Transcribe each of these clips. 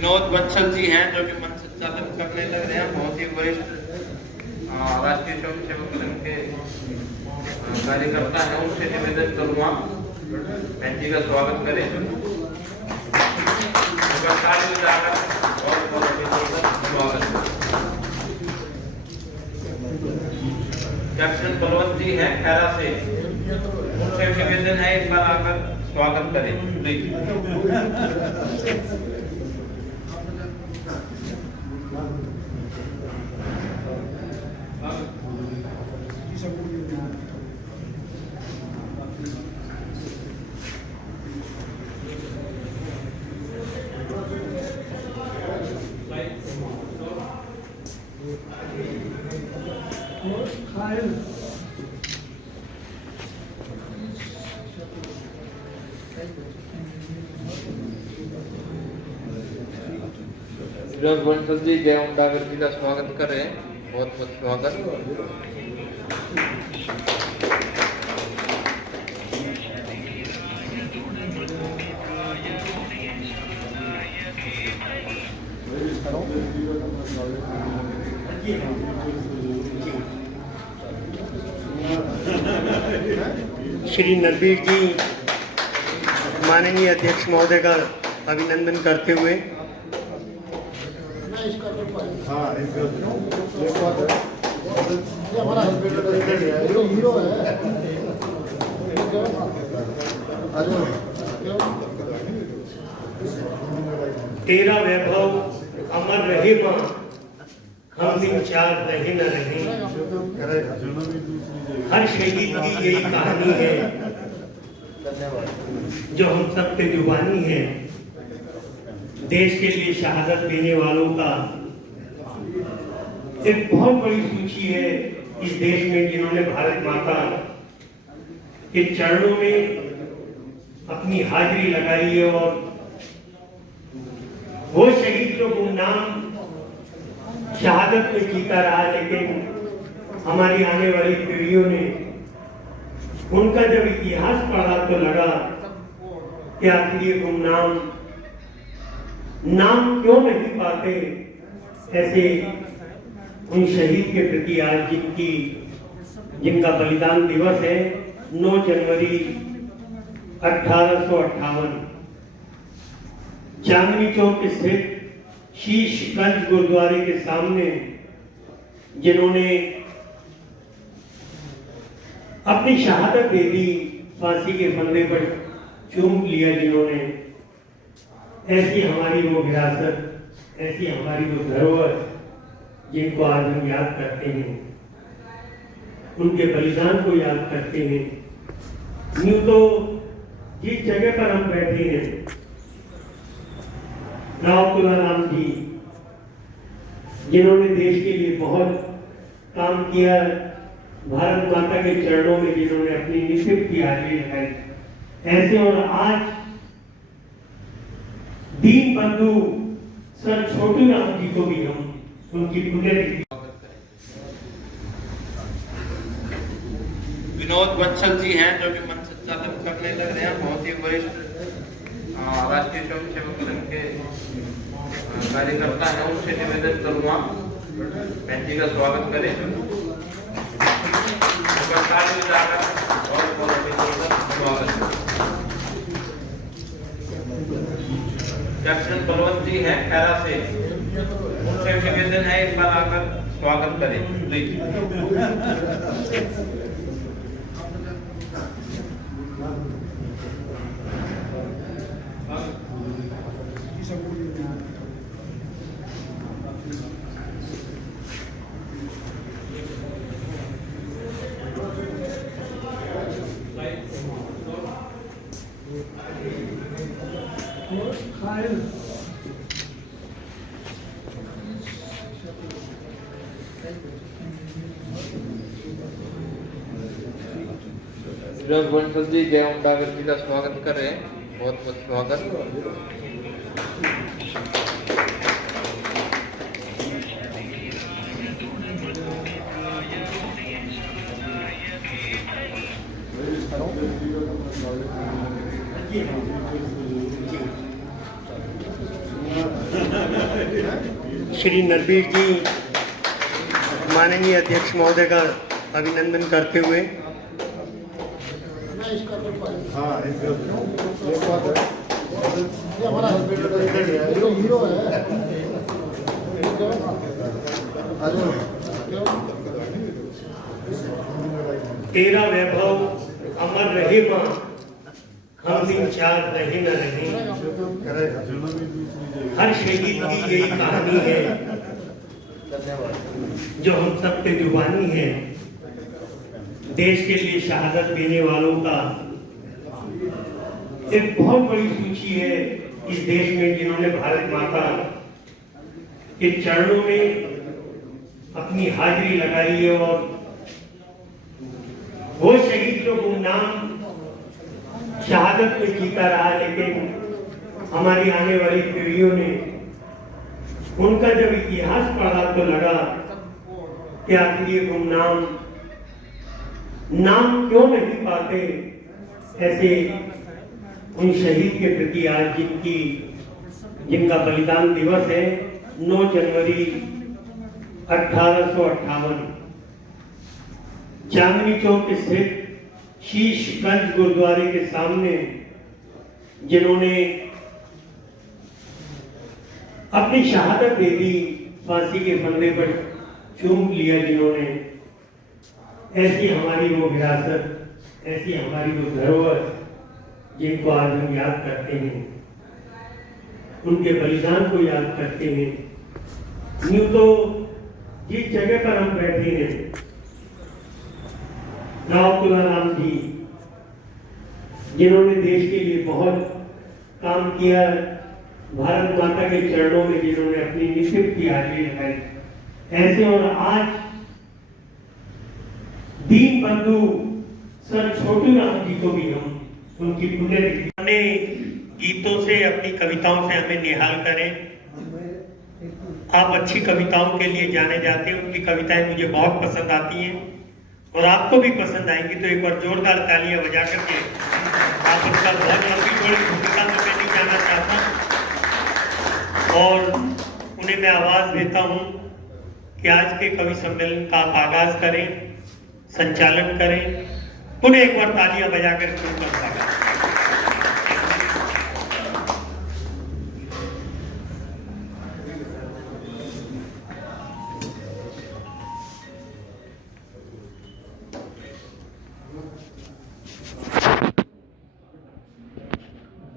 विनोद बंसल जी हैं जो कि मंच संचालन करने लग रहे हैं। बहुत ही वरिष्ठ राष्ट्रीय स्वयं सेवक संघ के कार्यकर्ता हैं। उनसे निवेदन करूंगा बहन जी का स्वागत करें। उनका कार्य बहुत स्वागत। कैप्टन बलवंत जी हैं खैरा से, उनसे निवेदन है एक बार आकर स्वागत करें प्लीज। विनोद बंसल जी जय उंडागर जी का स्वागत कर रहे हैं। बहुत बहुत स्वागत। श्री नरवीर जी माननीय अध्यक्ष महोदय का अभिनंदन करते हुए तेरा वैभव अमर रहे मां, हम दिन चार रहे न रहे। हर शहीद की यही कहानी है जो हम सब पे जुबानी है। देश के लिए शहादत देने वालों का एक बहुत बड़ी सूची है इस देश में, जिन्होंने भारत माता के चरणों में अपनी हाजिरी लगाई है। और वो शहीद जो गुमनाम शहादत में जीता रहा, लेकिन हमारी आने वाली पीढ़ियों ने उनका जब इतिहास पढ़ा तो लगा कि आखिर ये गुमनाम नाम क्यों नहीं पाते। ऐसे उन शहीद के प्रति आज जिनका बलिदान दिवस है 9 जनवरी 1858 चांदनी चौक स्थित शीशगंज गुरुद्वारे के सामने जिन्होंने अपनी शहादत दे दी, फांसी के फंदे पर चूम लिया जिन्होंने, ऐसी हमारी वो विरासत, ऐसी हमारी वो धरोहर जिनको आज हम याद करते हैं, उनके बलिदान को याद करते हैं। यूं तो जिस जगह पर हम बैठे हैं, राव तुलाराम जी जिन्होंने देश के लिए बहुत काम किया, भारत माता के चरणों में जिन्होंने अपनी निश्चित की हाजिरी लगाई, ऐसे और आज दीन बंधु सर छोटू राम जी को भी हम उनकी पुण्यतिथि। विनोद बंसल जी हैं जो कि मंच संचालन करने लग रहे हैं। बहुत ही वरिष्ठ राष्ट्रीय स्वयं सेवक संघ के कार्यकर्ता हैं। उनसे निवेदन करूंगा बहन जी का स्वागत करें। उनका कार्य बहुत स्वागत। कैप्टन बलवंत जी हैं खैरा से, उनसे निवेदन है एक बार आकर स्वागत करें प्लीज। विनोद बंसल जी जय उंडागर जी का स्वागत कर रहे हैं। बहुत बहुत स्वागत। श्री नरवीर जी माननीय अध्यक्ष महोदय का अभिनंदन करते हुए हाँ एक बात है, ये हमारा हीरो है। तेरा वैभव अमर रहे मां, हम दिन चार रहे न रहे। हर शहीद की यही कहानी है जो हम सब पे जुबानी है। देश के लिए शहादत देने वालों का एक बहुत बड़ी सूची है इस देश में, जिन्होंने भारत माता के चरणों में अपनी हाजिरी लगाई है। और वो शहीद जो गुमनाम शहादत में जीता रहा, लेकिन हमारी आने वाली पीढ़ियों ने उनका जब इतिहास पढ़ा तो लगा कि आखिर ये गुमनाम नाम क्यों नहीं पाते। ऐसे उन शहीद के प्रति आज जिनका बलिदान दिवस है 9 जनवरी 1858 चांदनी चौक स्थित शीशगंज गुरुद्वारे के सामने जिन्होंने अपनी शहादत दे दी, फांसी के फंदे पर चूम लिया जिन्होंने, ऐसी हमारी वो विरासत, ऐसी हमारी वो धरोहर जिनको आज हम याद करते हैं, उनके बलिदान को याद करते हैं। यूं तो जिस जगह पर हम बैठे हैं, राव तुलाराम जी जिन्होंने देश के लिए बहुत काम किया, भारत माता के चरणों में जिन्होंने अपनी निश्चित की हाजिरी लगाई, ऐसे और आज दीन बंधु सर छोटू राम जी को भी हम उनकी पुण्यतिथि अपने गीतों से, अपनी कविताओं से हमें निहाल करें। आप अच्छी कविताओं के लिए जाने जाते हैं, उनकी कविताएं मुझे बहुत पसंद आती हैं और आपको भी पसंद आएंगी। तो एक बार जोरदार तालियां बजा करके आप उनका बहुत लंबी बड़ी भूमिका में मैं नहीं जाना चाहता और उन्हें मैं आवाज देता हूं कि आज के कवि सम्मेलन का आप आगाज करें, संचालन करें। पुनः एक बार तालियां बजाकर उनका स्वागत।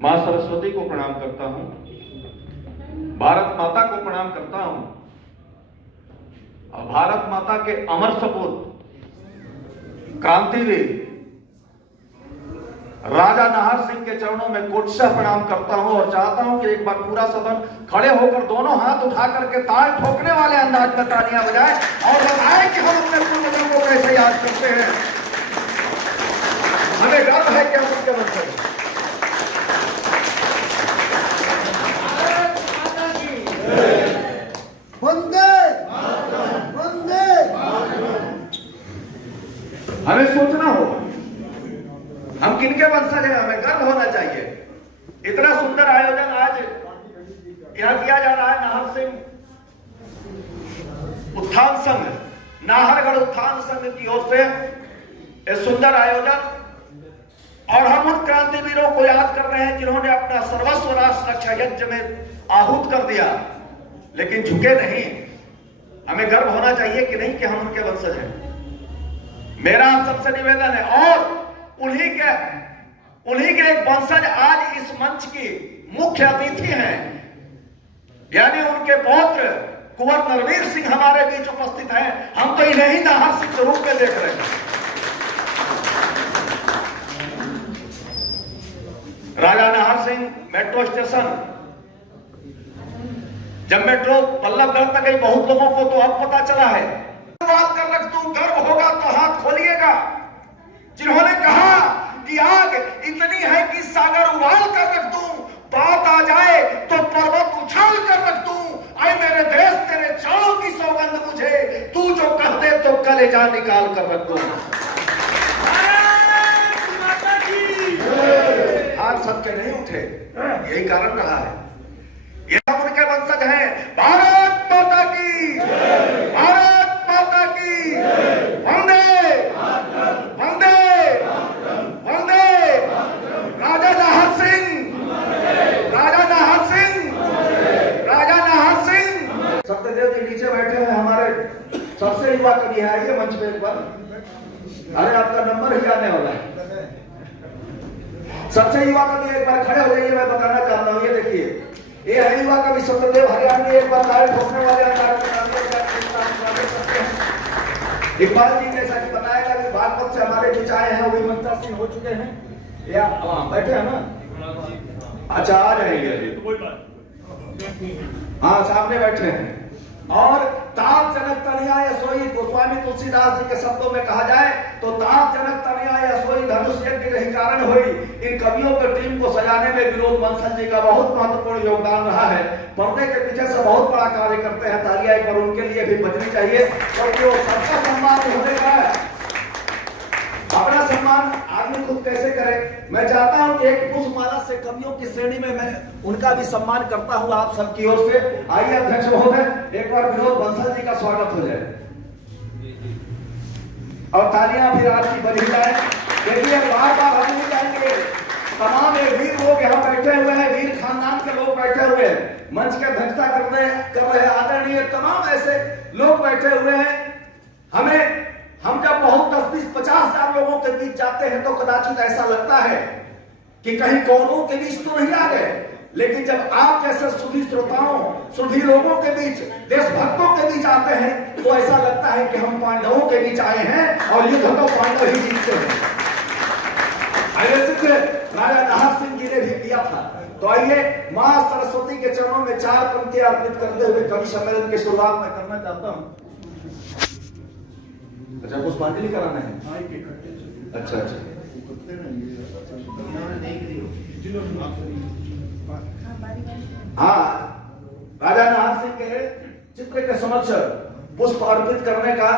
मां सरस्वती को प्रणाम करता हूं, भारत माता को प्रणाम करता हूं और भारत माता के अमर सपूत क्रांतिवीर राजा नाहर सिंह के चरणों में कोटशः प्रणाम करता हूं और चाहता हूं कि एक बार पूरा सदन खड़े होकर दोनों हाथ उठा करके ताल ठोकने वाले अंदाज में तालियां बजाए और बताएं कि हम अपने पूर्वजों को कैसे याद करते हैं। हमें गर्व है कि हम उनके बच्चे हैं। हमें सोचना होगा हम किनके वंशज हैं, हमें गर्व होना चाहिए। इतना सुंदर आयोजन आज यहां किया जा रहा है नाहर सिंह उत्थान संघ, नाहरगढ़ उत्थान संघ की ओर से एक सुंदर आयोजन, और हम उन क्रांतिवीरों को याद कर रहे हैं जिन्होंने अपना सर्वस्व राष्ट्र रक्षा यज्ञ में आहूत कर दिया, लेकिन झुके नहीं। हमें गर्व होना चाहिए कि नहीं कि हम उनके वंशज हैं। मेरा आप सबसे निवेदन है, और उन्हीं के एक वंशज आज इस मंच की मुख्य अतिथि हैं, यानी उनके पौत्र कुंवर नरवीर सिंह हमारे बीच उपस्थित हैं। हम तो इन्हें ही नाहर सिंह के रूप में देख रहे हैं। राजा नाहर सिंह मेट्रो स्टेशन, जब मेट्रो बल्लभगढ़ तक गई, बहुत लोगों को तो अब पता चला है। बात कर रख दूं, गर्व होगा तो हाथ खोलिएगा। जिन्होंने कहा कि आग इतनी है कि सागर उबाल कर रख दूं, बात आ जाए तो पर्वत उछाल कर रख दूं। आए मेरे देश तेरे चरणों की सौगंध मुझे, तू जो कह दे तो कलेजा निकाल कर रख दूं। हाथ सबके नहीं उठे, यही कारण रहा है। ये हम उनके वंशज हैं। भारत माता सबसे युवा कवि है, आइए मंच पे एक बार। अरे आपका नंबर ही आने वाला है। सबसे युवा कवि एक बार खड़े हो जाइए, मैं बताना चाहता हूँ। ये देखिए, ये है युवा कवि सत्यदेव हरियाणवी। एक बार ताली ठोकने वाले इकबाल जी जैसा कि बताया गया कि भागवत से हमारे बीच आए हैं, वही मंचा सिंह हो चुके हैं या बैठे हैं ना? अच्छा, आ जाएंगे। हाँ, सामने बैठे हैं। और ताप जनक तनया यशोई, गोस्वामी तुलसीदास जी के शब्दों में कहा जाए तो ताप जनक तनया यशोई धनुष यज्ञ के कारण हुई। इन कवियों के टीम को सजाने में विनोद बंसल जी का बहुत महत्वपूर्ण योगदान रहा है। पर्दे के पीछे से बहुत बड़ा कार्य करते हैं। तालियां एक बार उनके लिए भी बजनी चाहिए, क्योंकि वो सबका सम्मान होने का है। अपना सम्मान आदमी खुद कैसे करे। मैं चाहता हूं कि एक पुष्पमाला से कवियों की श्रेणी में मैं उनका भी सम्मान करता हूं आप सबकी ओर से। आइए अध्यक्ष महोदय, एक बार विनोद बंसल जी का स्वागत हो जाए और तालियां फिर आपकी बजी जाए। देखिए, बार बार हम नहीं जाएंगे। तमाम ये वीर लोग यहाँ बैठे हुए हैं, वीर खानदान के लोग बैठे हुए हैं, मंच की अध्यक्षता कर रहे आदरणीय तमाम ऐसे लोग बैठे हुए हैं। हम जब बहुत 10-20-50,000 लोगों के बीच जाते हैं तो कदाचित ऐसा लगता है कि कहीं कौनों के बीच तो नहीं आ गए, लेकिन जब आप जैसे सुधी श्रोताओं, सुधी लोगों के बीच, देशभक्तों के बीच आते हैं तो ऐसा लगता है कि हम पांडवों के बीच आए हैं और युद्ध तो पांडव ही जीतते हैं। सिद्ध राजा नाहर सिंह जी ने भी किया था। तो आइए मां सरस्वती के चरणों में 4 पंक्तियां अर्पित करते हुए कवि सम्मेलन की शुरुआत मैं करना चाहता हूं। अच्छा, पुष्पांजलि कराना है? अच्छा अच्छा, हाँ, राजा नाहर सिंह के चित्र के समक्ष पुष्प अर्पित करने का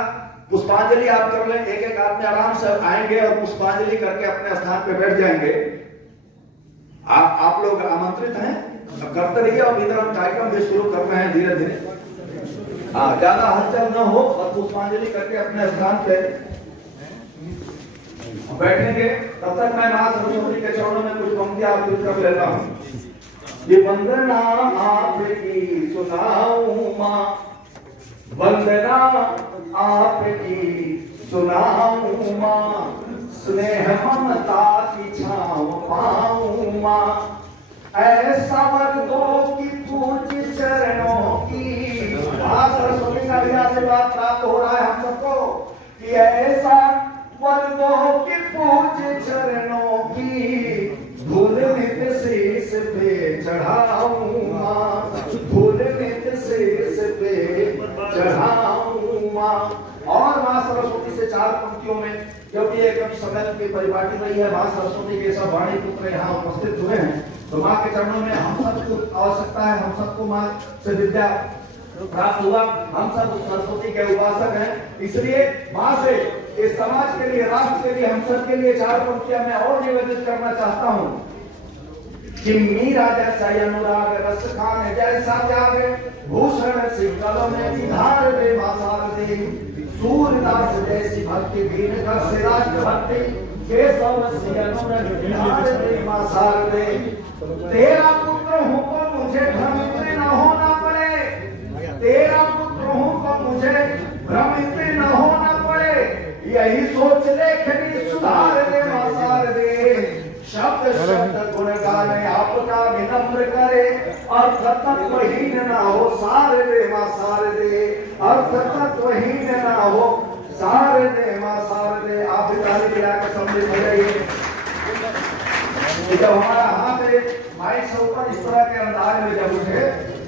पुष्पांजलि आप कर लें। एक एक आदमी आराम से आएंगे और पुष्पांजलि करके अपने स्थान पे बैठ जाएंगे। आप लोग आमंत्रित हैं, करते रहिए और वितरण कार्यक्रम भी शुरू कर रहे हैं धीरे धीरे। हाँ, ज्यादा हलचल न हो और पुष्पांजलि करके अपने स्थान पे बैठेंगे। तब तक मैं मां सरस्वती के चरणों में कुछ पंक्तियां अर्पित कर लेता हूँ। ये वंदना आपकी सुनाऊं मां, वंदना आपकी सुनाऊं मां, स्नेह ममता की छांव पाऊं मां, ऐसा वर दो की पूज्य चरणों की। सरस्वती का भी आशीर्वाद प्राप्त हो रहा है हम सबको कि ऐसा वर दो की पूज्य चरणों की, धूल नित शीश पे चढ़ाऊं मां, धूल नित शीश पे चढ़ाऊं मां। और मां सरस्वती से 4 पंक्तियों में, क्योंकि ये कवि सम्मेलन की परिपाटी रही है, मां सरस्वती के सब वाणी पुत्र यहाँ उपस्थित हुए हैं, तो मां के चरणों में हम सबको आवश्यकता है, हम सबको मां से विद्या प्राप्त हुआ, हम सब सरस्वती के उपासक हैं। इसलिए मां से इस समाज के लिए, राष्ट्र के लिए, हम सब के लिए 4 पंक्तियां मैं और निवेदित करना चाहता हूं कि मीरा जैसा अनुराग रस खान जैसा त्याग, भूषण सिंगलों में विधार दे मासार दे, सूरदास जैसी भक्ति बीन कर से राष्ट्र भक्ति, केशव सियनों में विधार दे मासार दे। तेरा पुत्र हूं तो मुझे भ्रमित न होना पड़े, तेरा पुत्र हूं तो मुझे भ्रमित न होना पड़े, यही सोच लेखनी सुधार दे मासार दे। शब्द शब्द गुण गाने आपका विनम्र करे, अर्थ तत्वहीन न हो सार दे मां सार दे, अर्थ तत्वहीन न हो सार दे मां सार दे। आप ताली बजा के सम्मिलित हो जाइए। जब हमारा हाथ माइक से ऊपर इस तरह के अंदाज में जब उठे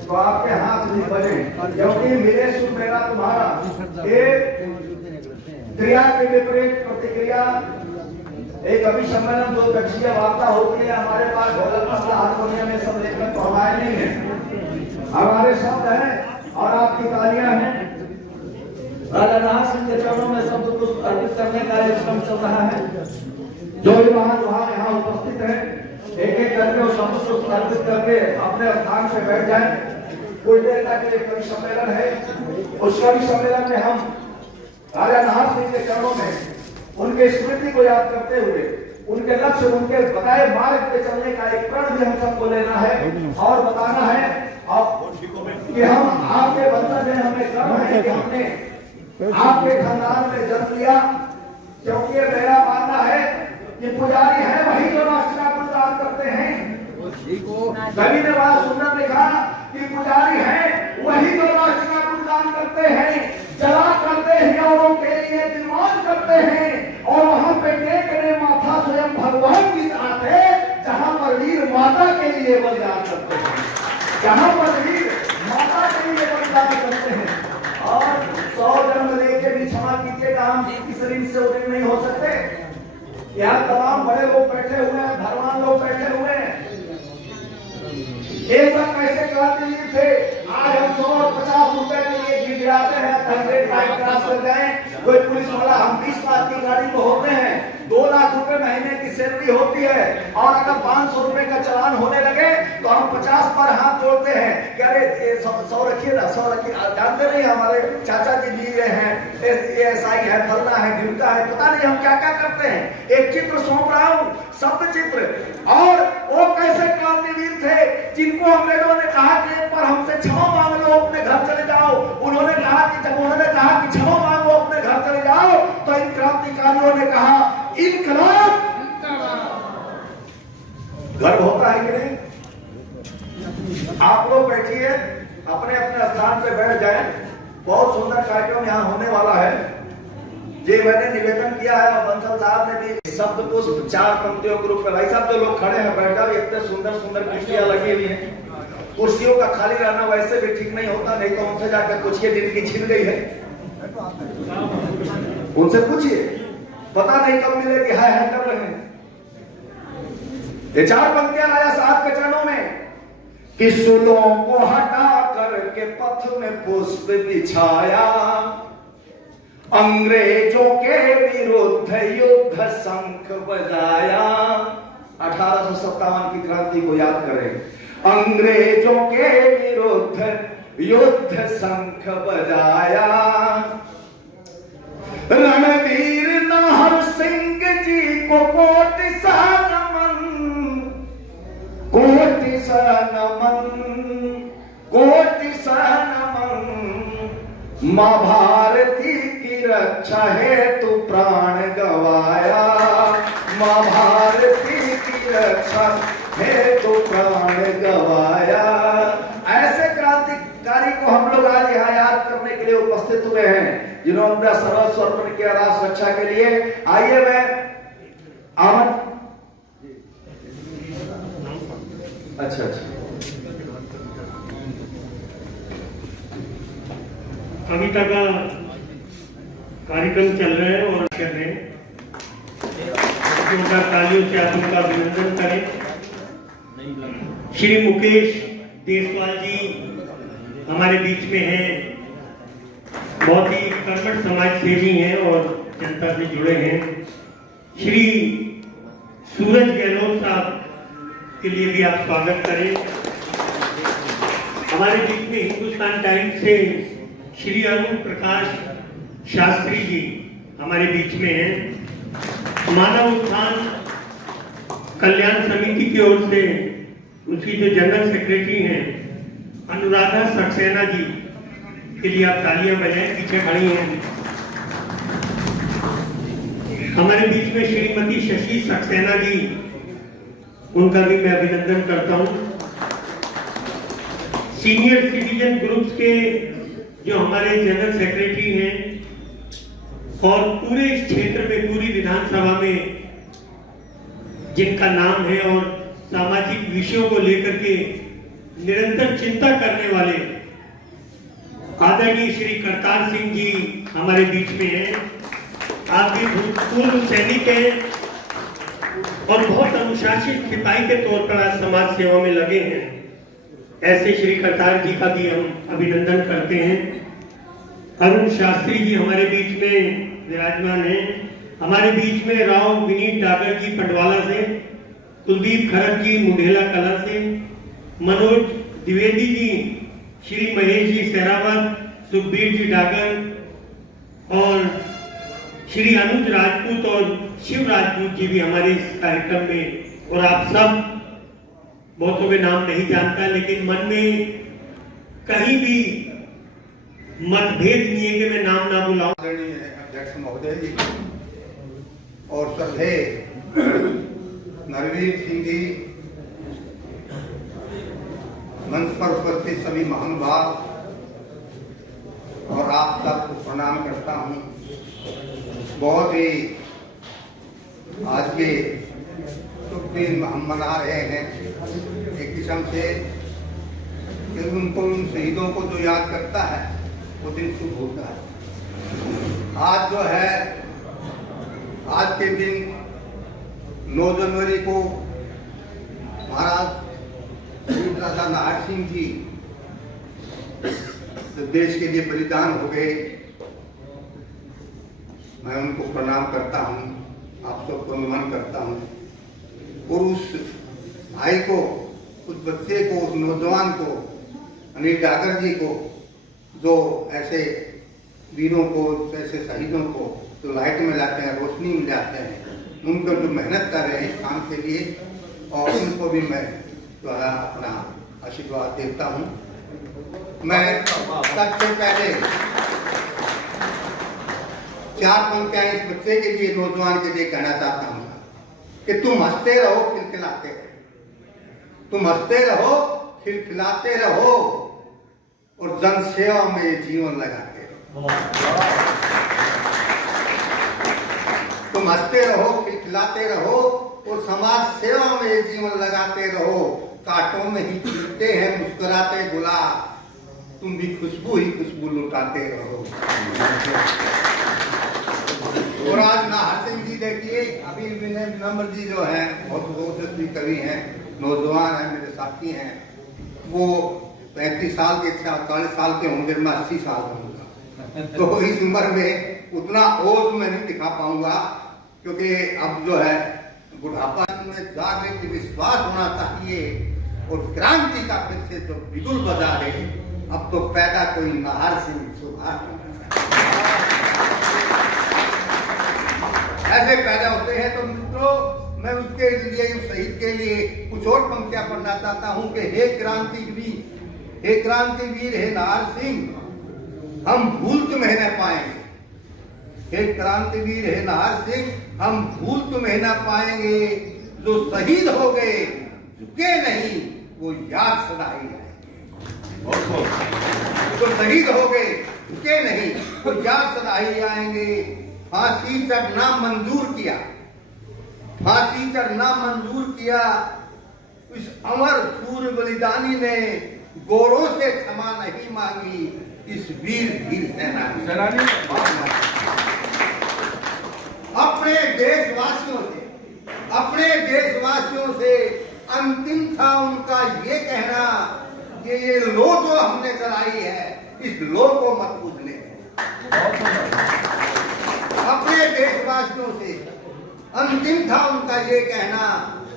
तो आपके हाथ भी बजे, क्योंकि मिले सुर मेरा तुम्हारा। एक क्रिया के विपरीत प्रतिक्रिया, एक कवि सम्मेलन 2 पक्षीय वार्ता होती है। हमारे पास ढोलक तबला हारमोनियम में सब लेकर तो हमारे नहीं है, हमारे शब्द हैं और आपकी तालियां हैं। राजा नाहर सिंह के चरणों में शब्द पुष्प अर्पित करने का एक क्रम चल रहा है। जो भी वहां यहाँ उपस्थित है, एक एक करके उस शब्द पुष्प अर्पित करके अपने स्थान पे बैठ जाए। कुछ देर तक एक कवि सम्मेलन है, उस कवि सम्मेलन में हम राजा नाहर सिंह के चरणों में उनके स्मृति को याद करते हुए, उनके लक्ष्य, उनके बताए मार्ग पे चलने का एक प्रण भी हम सबको लेना है और बताना है कि हम आपके वंशज हैं। हमें गर्व है कि हमने आपके खानदान में जन्म लिया, क्योंकि मेरा मानना है कि पुजारी है वही जो राष्ट्र का गुणगान करते हैं। कवि ने बड़ा सुंदर लिखा कि पुजारी है वही जो राष्ट्र का गुणगान करते हैं, जला करते हैं औरों के लिए निर्माण करते हैं, और वहां पे टेकने माथा स्वयं भगवान की आते, जहां पर वीर माता के लिए बलिदान करते हैं, जहां पर वीर माता के लिए बलिदान करते हैं। और 100 जन्म लेके भी क्षमा कीजिएगा, हम इस शरीर से उतने नहीं हो सकते। यहाँ तमाम बड़े लोग बैठे हुए हैं, धर्मवान लोग बैठे हुए हैं, ये सब कैसे क्रांतिवीर थे। आज हम 100 और 50 रुपए के लिए गिराते हैं, 100 लाइन क्रॉस कर जाए, कोई पुलिस वाला, हम 20 लाख की गाड़ी में होते हैं, 2 लाख रुपए महीने की सैलरी होती है, और अगर 500 रुपए का चालान होने लगे तो हम 50 पर हाथ जोड़ते हैं कि अरे 100 रखिए ना, 100 रखिए। जानते नहीं हमारे चाचा जी भी ये हैं, एएसआई है, फलना है, ढिमका है, पता नहीं हम क्या क्या करते हैं। एक चित्र सौंप रहा हूं, शब्द चित्र, और वो कैसे क्रांतिवीर थे जिनको अंग्रेजों ने कहा कि एक बार हमसे क्षमा मांग लो, अपने घर चले जाओ। उन्होंने कहा कि जब उन्होंने कहा कि क्षमा मांगो, अपने घर चले जाओ, तो इन क्रांतिकारियों ने कहा इनकलाब। गर्व होता है कि नहीं? आप लोग बैठिए, अपने अपने स्थान पे बैठ जाएं। बहुत सुंदर कार्यक्रम यहाँ होने वाला है। ये मैंने निवेदन किया है, और बंसल साहब ने भी शब्द पुष्प 4 पंक्तियों के रूप में। भाई साहब जो लोग खड़े हैं, बैठा भी, इतने सुंदर सुंदर कुर्सियां लगी हुई हैं। कुर्सियों का खाली रहना वैसे भी ठीक नहीं होता, नहीं तो उनसे जाकर पूछिए जिनकी छिन गई है, उनसे पूछिए, पता नहीं कब मिलेगी, है कर रहे हैं। ये 4 पंक्तियां लाया साहब के चरणों में कि सुनों को हटा करके पथ में पुष्प बिछाया, अंग्रेजों के विरुद्ध युद्ध शंख बजाया। 1857 की क्रांति को याद करें। अंग्रेजों के विरुद्ध युद्ध शंख बजाया, रणवीर नाहर सिंह जी को कोटि सा नमन, कोटि सा नमन, कोटि सा नमन। मां भारती की रक्षा हेतु प्राण गवाया, मां भारती की रक्षा हेतु प्राण गवाया। ऐसे क्रांतिकारी को हम लोग आज यहाँ याद करने के लिए उपस्थित हुए हैं, जिन्होंने अपना सर्वस्व अर्पण किया राष्ट्र रक्षा के लिए। आइए मैं आमन, अच्छा कविता का कार्यक्रम चल रहा है और कर रहे हैं, तालियों से आप उनका अभिनंदन करें। श्री मुकेश देसवाल जी हमारे बीच में हैं, बहुत ही कर्मठ समाज सेवी हैं और जनता से जुड़े हैं। श्री सूरज गहलोत साहब के लिए भी आप स्वागत करें। हमारे बीच में हिंदुस्तान टाइम्स से श्री अरुण प्रकाश शास्त्री जी हमारे बीच में हैं। मानव उत्थान कल्याण समिति की ओर से उसकी जो जनरल सेक्रेटरी हैं अनुराधा सक्सेना जी के लिए आप तालियां बजाएं, पीछे खड़ी हैं। हमारे बीच में श्रीमती शशि सक्सेना जी, उनका भी मैं अभिनंदन करता हूं। सीनियर सिटीजन ग्रुप्स के जो हमारे जनरल सेक्रेटरी हैं और पूरे इस क्षेत्र में, पूरी विधानसभा में जिनका नाम है और सामाजिक विषयों को लेकर के निरंतर चिंता करने वाले आदरणीय श्री करतार सिंह जी हमारे बीच में हैं। आप भी भूतपूर्व सैनिक हैं और बहुत अनुशासित सिपाही के तौर पर आज समाज सेवा में लगे हैं। ऐसे श्री करतार जी का भी हम अभिनंदन करते हैं। अरुण शास्त्री जी हमारे बीच में विराजमान हैं। हमारे बीच में राव विनीत डागर जी पटवाला से, कुलदीप खरब जी मुंडेला कला से, मनोज द्विवेदी जी, श्री महेश जी सहरावत, सुखबीर जी डागर और श्री अनुज राजपूत और शिव राजपूत जी भी हमारे इस कार्यक्रम में। और आप सब बहुतों के नाम नहीं जानता, लेकिन मन में कहीं भी मतभेद नहीं है कि मैं नाम ना बुलाऊं। आदरणीय अध्यक्ष महोदय जी और श्रद्धेय नरवीर सिंह जी, मंच पर उपस्थित सभी महानुभाव और आप सबको प्रणाम करता हूँ। बहुत ही आज के शुभ दिन हम मना रहे हैं एक किस्म से कि उनको, उन शहीदों को जो याद करता है वो दिन शुभ होता है। आज जो है, आज के दिन 9 जनवरी को महाराज शहीद राजा नाहर सिंह जी जो देश के लिए बलिदान हो गए, मैं उनको प्रणाम करता हूँ, आप सबको नमन करता हूँ। और उस भाई को, उस बच्चे को, उस नौजवान को, अनिल डागर जी को, जो ऐसे वीरों को, ऐसे शहीदों को जो लाइट में लाते हैं, रोशनी में लाते हैं, उनको जो मेहनत कर रहे हैं इस काम के लिए, और उनको भी मैं जो है अपना आशीर्वाद देता हूँ। मैं सबसे पहले 4 पंक्तियां इस बच्चे के लिए, नौजवान के लिए कहना चाहता हूँ कि तुम हंसते रहो, खिलखिलाते रहो, तुम हंसते रहो, खिलखिलाते रहो और जन सेवा में जीवन लगाते रहो। तुम हंसते रहो, खिलखिलाते रहो और समाज सेवा में जीवन लगाते रहो। कांटों में ही खिलते हैं मुस्कुराते गुलाब, तुम भी खुशबू ही खुशबू लुटाते रहो। और आज नाहर सिंह जी देखिए, अभी विनय विनम्र जी जो हैं, बहुत ओजस्वी कवि हैं, नौजवान हैं, मेरे साथी हैं, वो 35 साल के, 40 साल के होंगे, मैं 80 साल होऊंगा। तो इस उम्र में उतना ओज मैं नहीं दिखा पाऊंगा, क्योंकि अब जो है बुढ़ापा में जागृत विश्वास होना चाहिए और क्रांति का फिर से जो बिगुल बजा है, अब तो पैदा कोई नाहर सिंह सुभाष ऐसे पैदा होते हैं। तो मित्रों, मैं उसके लिए, उस शहीद के लिए कुछ और पंक्तियां पढ़ना चाहता हूं कि हे क्रांतिवीर, हे क्रांतिवीर, हे नाहर सिंह, हम भूल तुम्हें न पाएंगे। हे क्रांतिवीर, हे नाहर सिंह, हम भूल तुम्हें न पाएंगे। जो शहीद हो गए झुके नहीं, वो याद सदा ही आएंगे। जो शहीद हो गए झुके नहीं, वो याद सदा ही आएंगे। फांसी चढ़ना मंजूर किया, फांसी चढ़ना मंजूर किया, इस अमर सूर्य बलिदानी ने गोरों से क्षमा नहीं मांगी, इस वीर धीर सेनानी अपने देशवासियों से अंतिम था उनका ये कहना कि ये लो जो हमने जलाई है, इस लो को मत बुझने। अपने देशवासियों से अंतिम था उनका ये कहना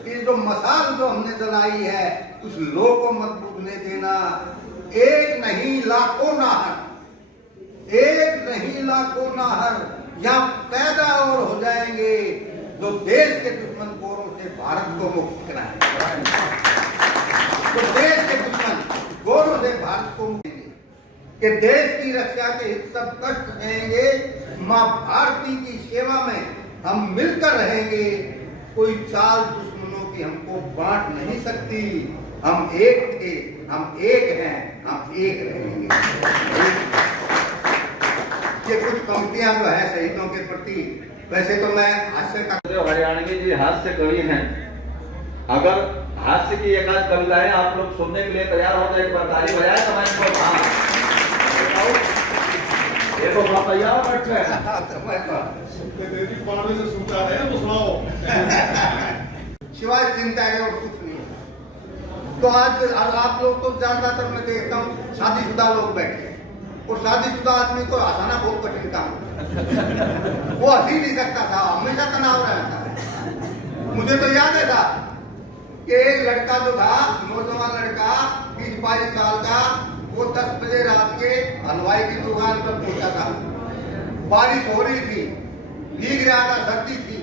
कि जो मसाल जो हमने जलाई है, उस लो को मत बुझने देना। एक नहीं लाखों नाहर, एक नहीं लाखों नाहर यहाँ पैदा और हो जाएंगे, जो देश के दुश्मन गोरों से भारत को मुक्त कराएंगे। तो देश के दुश्मन गोरों से भारत को मुक्त कि देश की रक्षा के हित सब कष्ट सहेंगे, माँ भारती की सेवा में हम मिलकर रहेंगे। कोई चाल दुश्मनों की हमको बांट नहीं सकती, हम एक थे, हम एक हैं, हम एक रहेंगे। ये कुछ पंक्तियां जो है शहीदों के प्रति, वैसे तो मैं हास्य का, हरियाणवी जी हास्य कवि हैं, अगर हास्य की एक आध कविताएं आप लोग सुनने के लिए तैयार हो तो एक बार ताली बजाए तो मैं इनको ये तो बड़ा तैयार बैठे हैं। पानी से सुनता है वो सुनाओ। शिवाय चिंता है और कुछ नहीं। तो आज आप लोग तो ज्यादातर मैं देखता हूँ शादीशुदा लोग बैठे, और शादीशुदा आदमी को हंसाना बहुत कठिन काम है। वो हंस ही नहीं सकता था, हमेशा तनाव रहता है। मुझे तो याद है था कि एक लड़का जो था, नौजवान लड़का 20-22 साल का, वो 10 बजे रात के हलवाई की दुकान पर पहुंचा था। बारिश हो रही थी, भीग रहा था, सर्दी थी,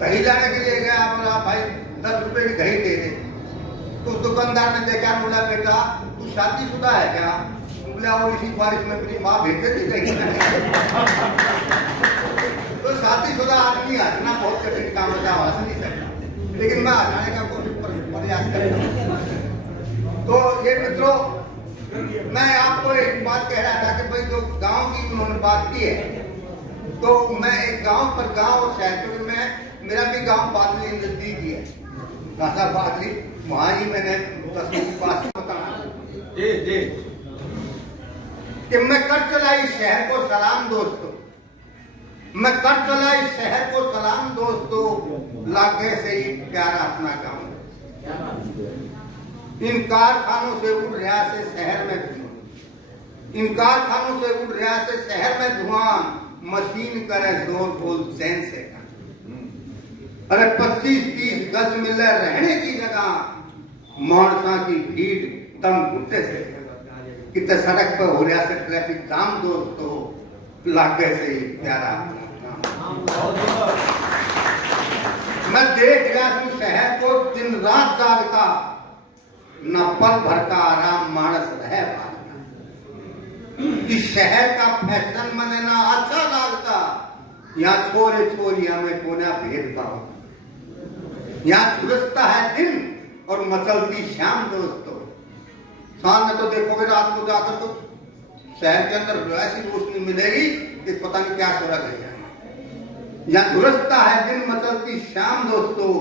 दही लाने के लिए गया। बोला भाई 10 रुपए की दही दे दे। तो उस दुकानदार ने देखा, बोला बेटा तू शादीशुदा है क्या? बोले और इसी बारिश में मेरी माँ भेजते थी कहीं। तो शादीशुदा आदमी हंसना बहुत कठिन काम होता है, हंस नहीं सकता, लेकिन मैं हंसाने का प्रयास करता हूँ। तो ये मित्रों, मैं आपको एक बात कह रहा था कि भाई जो गांव की उन्होंने बात की है, तो मैं एक गांव पर गांव और शहर में, मेरा भी गांव बादली नजदीक ही है, खासा बादली, वहां ही मैंने 10वीं पास बताया जी जी कि मैं कर चला इस शहर को सलाम दोस्तों, मैं कर चला इस शहर को सलाम दोस्तों, लागे से ही प्यारा अपना गांव। इन कारखानों से उड़ रहा से शहर में धुआं, इन कारखानों से उड़ रहा से शहर में धुआं, मशीन करे जोर बोल चैन से का। अरे 25-30 गज मिले रहने की जगह, मानसा की भीड़ दम घुटने से, कितने सड़क पर हो रहा से ट्रैफिक जाम दोस्तों, लागे से ही प्यारा। मैं देख रहा हूं शहर को दिन रात जागता, न पल भर का आराम मानस रहे बालका। इस शहर का फैशन मने ना अच्छा लगता, यहाँ छोरे छोरिया में कोना भेदभाव, यहाँ झुलसता है दिन और मचलती शाम दोस्तों। शाम में तो देखोगे रात को जाकर तो शहर के अंदर ऐसी रोशनी मिलेगी कि पता नहीं क्या स्वर्ग है। यहाँ झुलसता है दिन मचलती शाम दोस्तों,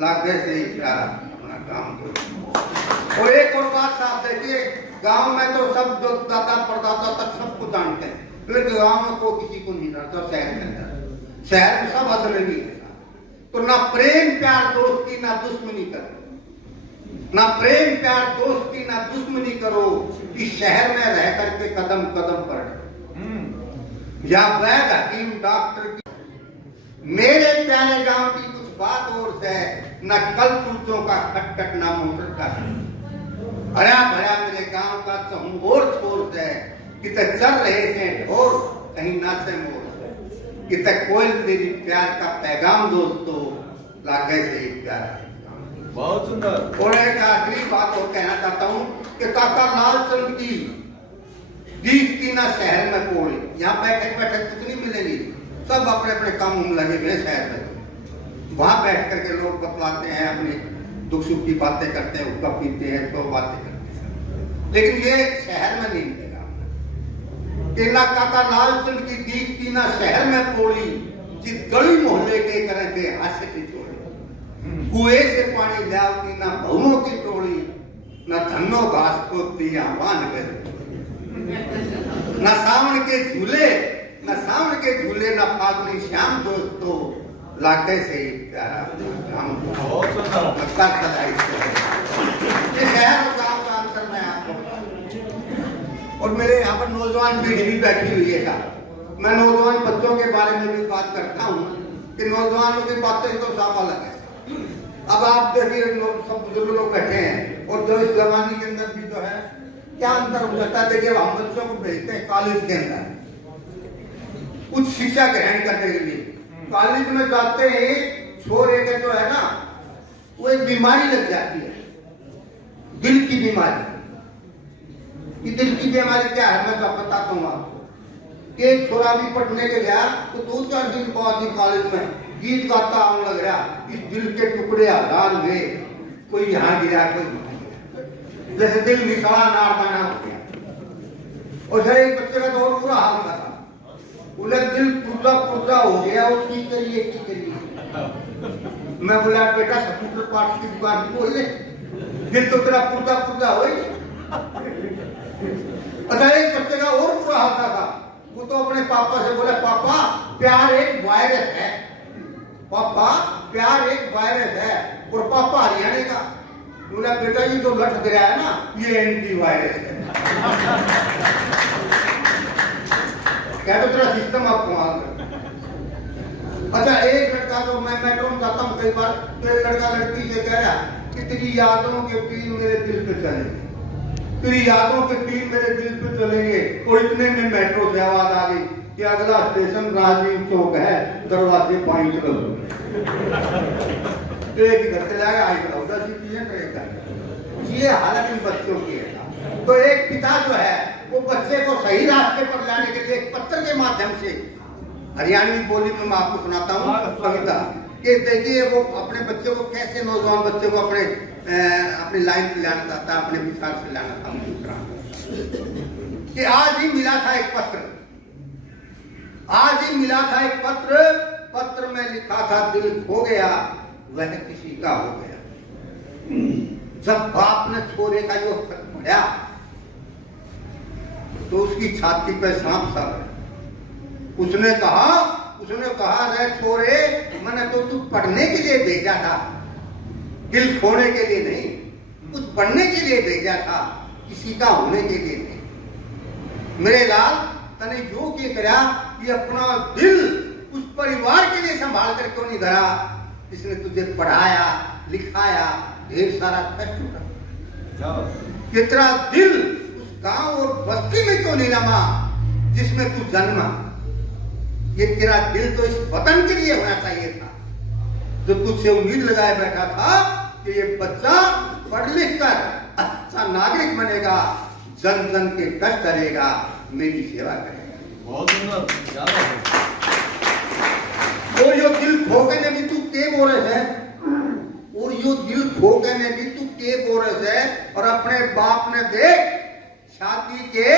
लागे से ही प्यारा अपना काम दोस्तों। और एक और बात साफ देखिए, गांव में तो सब जो दादा परदादा तक सबको जानते हैं, लेकिन गांव में कोई किसी को नहीं जानता। शहर के अंदर, शहर में सब असली है, तो ना प्रेम प्यार दोस्ती ना दुश्मनी करो, ना प्रेम प्यार दोस्ती ना दुश्मनी करो, इस शहर में रह करके कदम कदम पर या वैद हकीम डॉक्टर की। मेरे प्यारे गांव की कुछ बात और है, न कल पुर्जों का खटखट ना मोटर का, हरा भरा मेरे गांव का चहुओर छोर है, कितने चल रहे थे ढोर कहीं नाचे मोर, कितने कोयल तेरी प्यार का पैगाम दोस्तों, लागे से ही प्यारा। बहुत सुंदर। और एक आखिरी बात और कहना चाहता हूँ कि काका लालचंद की दीप्ति ना शहर में कोई, यहाँ बैठक बैठक कुछ नहीं मिलेगी, सब अपने अपने काम में लगे हुए शहर में। वहां बैठ करके लोग बतलाते हैं, अपनी दुख सुख की बातें करते हैं, उसका पीते हैं, तो बातें करते हैं, लेकिन ये शहर में नहीं मिलेगा। कि ना काका लालचंद की दीप्ति ना शहर में पोड़ी, जिस गली मोहल्ले के करके हास्य की टोली, कुएं से पानी लावती ना भवनों की टोली, न धन्नो घास को दिया बांध कर, न सावन के झूले, न सावन के झूले, न फागुनी श्याम दोस्तों, लागे से ही प्यारा काम। बहुत सुंदर। शहर और गांव का अंतर मैं आपको, और मेरे यहाँ पर नौजवान पीढ़ी भी बैठी हुई है साहब। मैं नौजवान बच्चों के बारे में भी बात करता हूँ कि नौजवानों की बातें तो साफ अलग है। अब आप देखिए सब बुजुर्ग लोग बैठे हैं, और जो इस जमाने के अंदर भी जो है क्या अंतर हो जाता है। देखिए हम बच्चों को भेजते हैं कॉलेज के अंदर कुछ शिक्षा ग्रहण करने के लिए, कॉलेज में जाते हैं छोरे के जो है ना, वो एक बीमारी लग जाती है, दिल की बीमारी। कि दिल की बीमारी क्या है मैं बताता हूँ आपको। एक छोरा भी पढ़ने के गया तो 2-4 दिन बाद ही कॉलेज में गीत गाता आने लग रहा, इस दिल के टुकड़े हजार हुए, कोई यहाँ गिरा कोई वहां गिरा, जैसे दिल निशाना नारदाना हो गया। और एक बच्चे का तो और बुरा हाल था, बोले दिल पुर्जा पुर्जा हो गया, वो की करिए की करिए। मैं बोला बेटा कंप्यूटर पार्ट्स की दुकान खोल ले, दिल तो तेरा पुर्जा पुर्जा हो। अच्छा एक बच्चे का और बुरा हाल था, वो तो अपने पापा से बोला पापा प्यार एक वायरस है, पापा प्यार एक वायरस है, और पापा हरियाणा का। बोला बेटा ये जो लट गया है ना, ये एंटी वायरस है। क्या तो तेरा सिस्टम आप कमाल कर। अच्छा एक लड़का, तो मैं मेट्रो में जाता हूँ कई बार, तो एक लड़का लड़की से कह रहा कि तेरी यादों के तीर मेरे दिल पे चलेंगे, तेरी यादों के तीर मेरे दिल पे चलेंगे। और इतने में मेट्रो से आवाज आ गई कि अगला स्टेशन राजीव चौक है, दरवाजे पाई चलो। एक घर से जाएगा, आई चलो 10 चीजें करेगा। ये हालत इन बच्चों की है। तो एक पिता जो है वो बच्चे को सही रास्ते पर लाने के लिए एक पत्र के माध्यम से हरियाणवी बोली में मैं आपको सुनाता हूँ कविता कि देखिए वो अपने बच्चे को कैसे, नौजवान बच्चे को अपनी लाइन पे लाना चाहता है, अपने विचार से लाना चाहता है। कि आज ही मिला था एक पत्र, आज ही मिला था एक पत्र, पत्र में लिखा था दिल खो गया वह किसी का हो गया। जब बाप ने छोरे का यो खत पढ़ा तो उसकी छाती पे सांप सा उसने कहा रे छोरे, मैंने तो तू पढ़ने के लिए भेजा था, दिल खोने के लिए नहीं, कुछ पढ़ने के लिए भेजा था, किसी का होने के लिए नहीं। मेरे लाल तने जो के करा ये अपना दिल उस परिवार के लिए संभाल कर क्यों नहीं धरा जिसने तुझे पढ़ाया लिखाया, ढेर सारा कष्ट उठाया। ये तेरा दिल उस गांव और बस्ती में क्यों नहीं रमा जिसमें तू जन्मा। ये तेरा दिल तो इस वतन के लिए होना चाहिए था, जो तुझसे उम्मीद लगाए बैठा था कि ये बच्चा पढ़ लिख कर अच्छा नागरिक बनेगा, जन जन के कष्ट करेगा, मेरी सेवा करेगा। बहुत सुंदर। और यो दिल खोके ने भी तू के बोले है, और यो दिल खोके ने भी तू के बोले है। और अपने बाप ने देख शादी के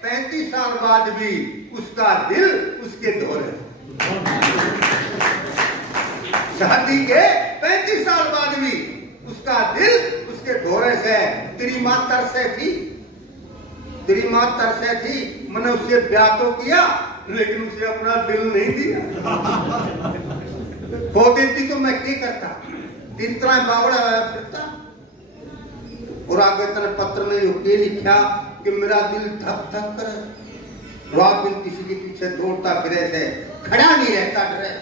35 साल बाद भी उसका दिल उसके धोरे, शादी के 35 साल बाद भी उसका दिल उसके धोरे से। तेरी मां तरसे थी, तेरी मां तरसे थी, मैंने उससे ब्याह तो किया लेकिन उसे अपना दिल नहीं दिया। खो देती तो मैं क्या करता, तीन तरह बावड़ा फिरता। और आगे तरह पत्र में यो के लिखा कि मेरा दिल धक धक करे, रात दिन किसी के पीछे दौड़ता फिरे से, खड़ा नहीं रहता डरे।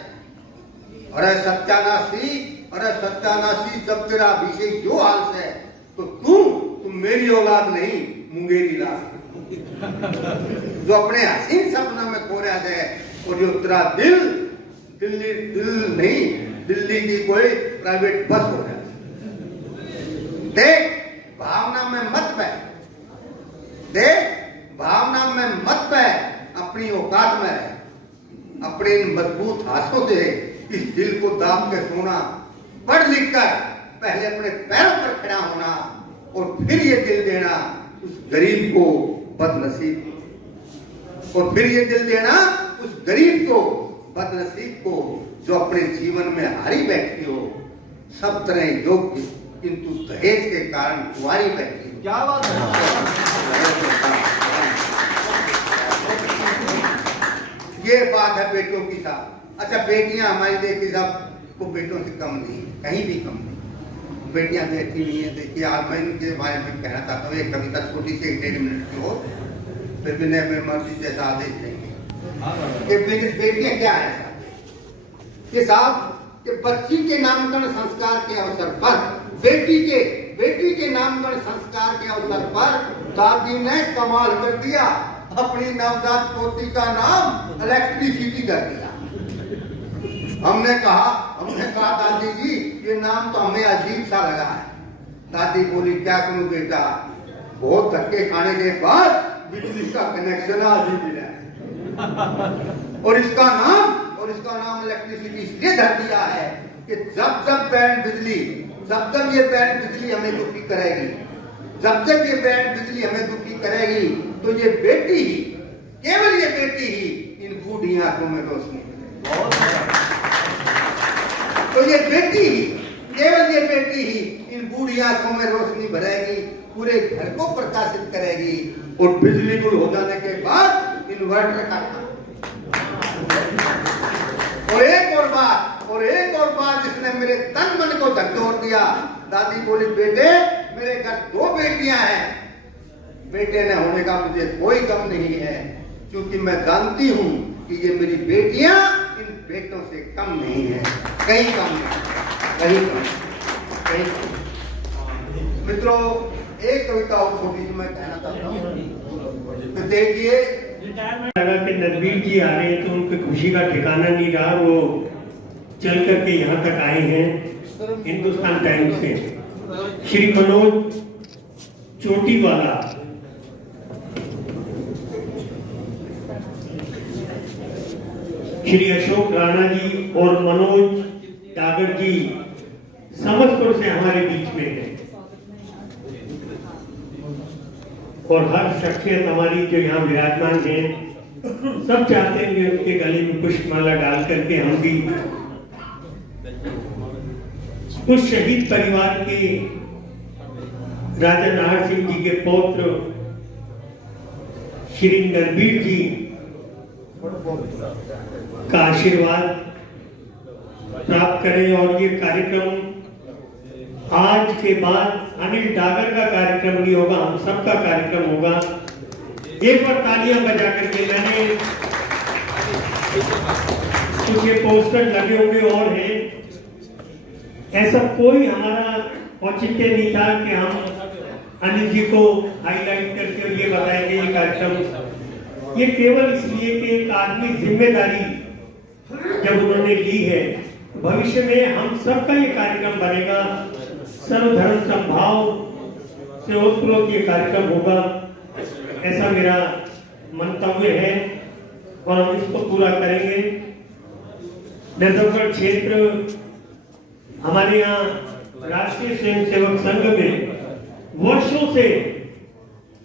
अरे सत्यानाशी, जब तेरा अभिषेक जो हाल से तो तुम मेरी औलाद नहीं मुंगेरी लाल जो अपने हसीन सपना में खो रहा है। और जो तेरा दिल दिल्ली की कोई प्राइवेट बस हो रहा है। देख भावना में मत बह, देख भावना में मत बह, अपनी औकात में रह। अपने इन मजबूत हाथों से इस दिल को दाम के सोना, पढ़ लिख कर पहले अपने पैरों पर खड़ा होना और फिर ये दिल देना उस गरीब को बदनसीब, और फिर ये दिल देना उस गरीब को बदनसीब को जो अपने जीवन में हारी बैठी हो, सब तरह योग्य किंतु दहेज के कारण कुंवारी बैठी हो। क्या बात है। ये बात है बेटों की साथ। अच्छा बेटियां हमारी देखिए साहब को बेटों से कम नहीं, कहीं भी कम नहीं। बेटियां देखती नहीं है। देखिए आज मैं इनके बारे में कहना चाहता हूँ, एक कविता छोटी सी 1-1.5 मिनट की हो, फिर भी मैं मर्जी जैसा आदेश देंगे। बेटियां क्या है साहब, ये साहब कि बच्ची के नामकरण संस्कार के अवसर पर, बेटी के नामकरण संस्कार के अवसर पर दादी ने कमाल कर दिया, अपनी नवजात पोती का नाम इलेक्ट्रिसिटी कर दिया। हमने कहा दादी जी ये नाम तो हमें अजीब सा लगा है। दादी बोली क्या करूं बेटा, बहुत धक्के खाने के बाद बिजली का कनेक्शन आज ही मिला है। और इसका नाम इलेक्ट्रिसिटी इसलिए धर दिया है कि जब ये बैंड बिजली हमें दुखी करेगी, जब ये बैंड बिजली हमें दुखी करेगी तो ये बेटी ही, केवल ये बेटी ही इन बूढ़ी आंखों में रोशनी, तो ये बेटी ही, केवल ये बेटी ही इन बूढ़ी आंखों में रोशनी भरेगी, पूरे घर को प्रकाशित करेगी। और बिजली गुल हो जाने के बाद इन्वर्टर का काम। और एक और बात जिसने मेरे तन मन को झकझोर दिया। दादी बोली बेटे मेरे घर 2 बेटियां हैं, बेटे न होने का मुझे कोई गम नहीं है, क्योंकि मैं जानती हूँ कि ये मेरी बेटियां इन बेटों से कम नहीं है, कहीं कम नहीं, कहीं कम। मित्रों एक कविता और छोटी सी मैं कहना चाहता हूँ। तो देखिए लगा कि नरवीर जी आ रहे हैं तो उनकी खुशी का ठिकाना नहीं रहा, वो चल करके यहाँ तक आए हैं हिंदुस्तान टाइम्स से। श्री मनोज चोटीवाला श्री अशोक राणा जी और मनोज डागर जी समस्तपुर से हमारे बीच में है, और हर शख्सियत हमारी जो यहाँ विराजमान है सब चाहते हैं कि उनके गले में पुष्पमाला डाल करके हम भी उस शहीद परिवार के राजा नाहर सिंह जी के पौत्र श्री नरबीर जी का आशीर्वाद प्राप्त करें। और ये कार्यक्रम आज के बाद अनिल डागर का कार्यक्रम नहीं होगा, हम सबका कार्यक्रम होगा। एक बार तालियां बजा करके, मैंने कुछ ये पोस्टर लगे हुए और हैं, ऐसा कोई हमारा औचित्य नहीं था कि हम अनिल जी को हाईलाइट करके ये बताएं कि ये कार्यक्रम, ये केवल इसलिए कि एक आदमी जिम्मेदारी जब उन्होंने ली है, भविष्य में हम सबका ये कार्यक्रम बनेगा, सर्वधर्म समभाव से ओतप्रोत ये कार्यक्रम होगा, ऐसा मेरा मंतव्य है और हम इसको पूरा करेंगे। नजफगढ़ क्षेत्र हमारे यहाँ राष्ट्रीय स्वयंसेवक संघ में वर्षों से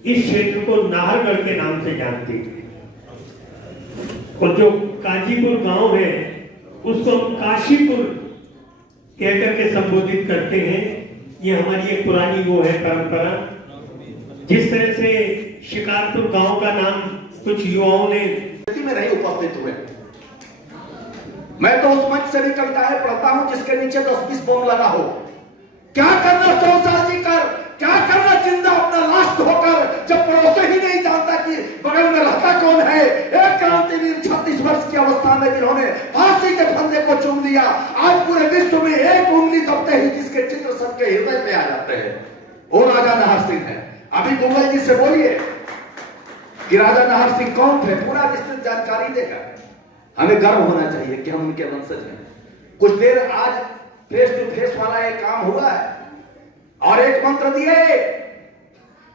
इस क्षेत्र को नाहरगढ़ के नाम से जानते हैं, और जो काजीपुर गांव है उसको हम काशीपुर कहकर के संबोधित करते हैं। ये हमारी एक पुरानी वो है परंपरा। जिस तरह से शिकारपुर गांव का नाम कुछ युवाओं ने में नहीं उपस्थित हुए, मैं तो उस मंच से भी कविताएं पढ़ता हूं जिसके नीचे 10-20 बोम लगा हो। क्या करना 100 साल जी कर, क्या करना जिंदा अपना लाश धोकर, जब पड़ोसी ही नहीं जानता कि बगल में रहता कौन है। एक क्रांतिवीर 36 वर्ष की अवस्था में जिन्होंने फांसी के फंदे को चूम लिया, आज पूरे विश्व में एक उंगली दबते ही जिसके चित्र सबके हृदय पे आ जाते हैं, वो राजा नाहर सिंह है। अभी दुबई जी से बोलिए कि राजा नाहर सिंह कौन थे, पूरा विस्तृत जानकारी देगा। हमें गर्व होना चाहिए कि हम उनके वंशज हैं। कुछ देर आज फेस टू फेस वाला एक काम हुआ है और एक मंत्र दिए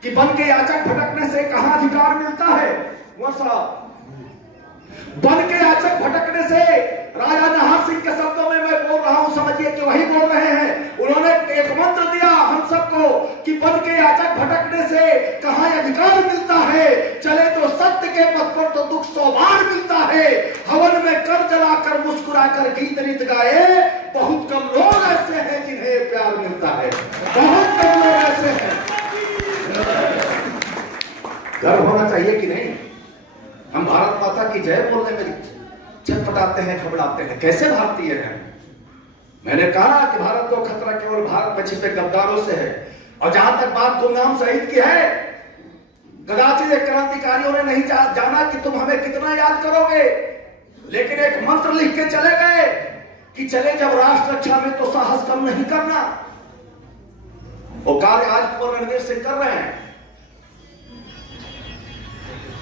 कि बन के याचक भटकने से कहां अधिकार मिलता है। कुंवर साहब, बन के याचक भटकने से राजा नाहर सिंह के शब्दों में मैं बोल रहा हूं, समझिए कि वही बोल रहे हैं। उन्होंने एक मंत्र दिया हम सबको कि बन के याचक भटकने से कहां अधिकार मिलता है, चले तो सत्य के पथ पर तो दुख 100 बार मिलता है। हवन में कर जलाकर मुस्कुराकर गीत रीत गाए, बहुत कम लोग ऐसे हैं जिन्हें प्यार मिलता है, बहुत कम लोग ऐसे हैं। गर्व होना चाहिए कि नहीं? हम भारत माता की जय बोलने में छटपटाते हैं, घबराते हैं। कैसे भारतीय हैं? मैंने कहा कि भारत को खतरा केवल भारत में छिपे गद्दारों से है। और जहां तक बात गुमनाम शहीद की है, कदाचित एक क्रांतिकारियों ने नहीं जाना कि तुम हमें कितना याद करोगे, लेकिन एक मंत्र लिख के चले गए कि चले जब राष्ट्र रक्षा में तो साहस कम नहीं करना। वो कार्य आज कुंवर रणवीर सिंह कर रहे हैं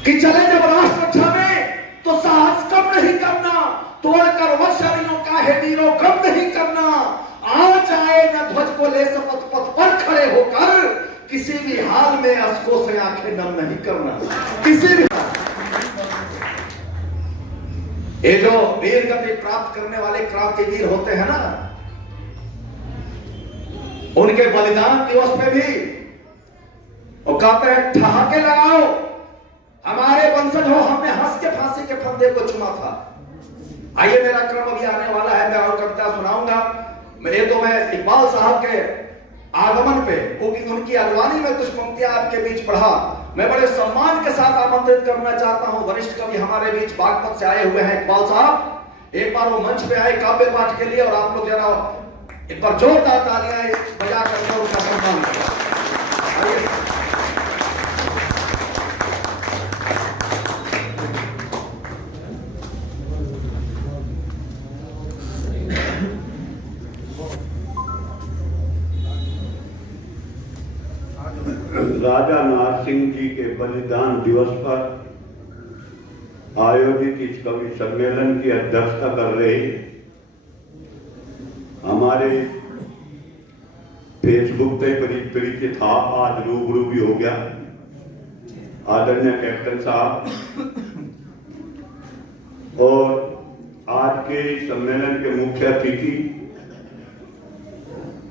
कि चले जब राष्ट्र रक्षा में तो साहस कम नहीं करना, तोड़कर वशरियों का है वीरों कम नहीं करना। आज आए न ध्वज को ले शपथ पथ पर खड़े होकर, किसी भी हाल में अश्कों से आंखें नम नहीं करना, किसी भी। ये जो वीर गति प्राप्त करने वाले क्रांतिवीर होते हैं ना, उनके बलिदान दिवस में भी वो कहते हैं ठहाके लगाओ, हमारे वंशज हो, हमने हंस के फांसी के फंदे को चुना था। आइए, मेरा क्रम अभी आने वाला है, मैं और कविता सुनाऊंगा। मैं इकबाल साहब के आगमन पे उनकी अगवानी में कुछ पंक्तियां आपके बीच पढ़ा। मैं बड़े सम्मान के साथ आमंत्रित करना चाहता हूं, वरिष्ठ कवि हमारे बीच बागपत से आए हुए हैं इकबाल साहब, एक बार वो मंच पे आए काव्य पाठ के लिए, और आप लोग जरा एक बार जोरदार तालियां बजा कर उनका सम्मान करें। राजा नाहर सिंह जी के बलिदान दिवस पर आयोजित इस कवि सम्मेलन की अध्यक्षता कर रहे हमारे फेसबुक पे परिचय था, आज रूबरू भी हो गया, आदरणीय कैप्टन साहब और आज के सम्मेलन के मुख्य अतिथि,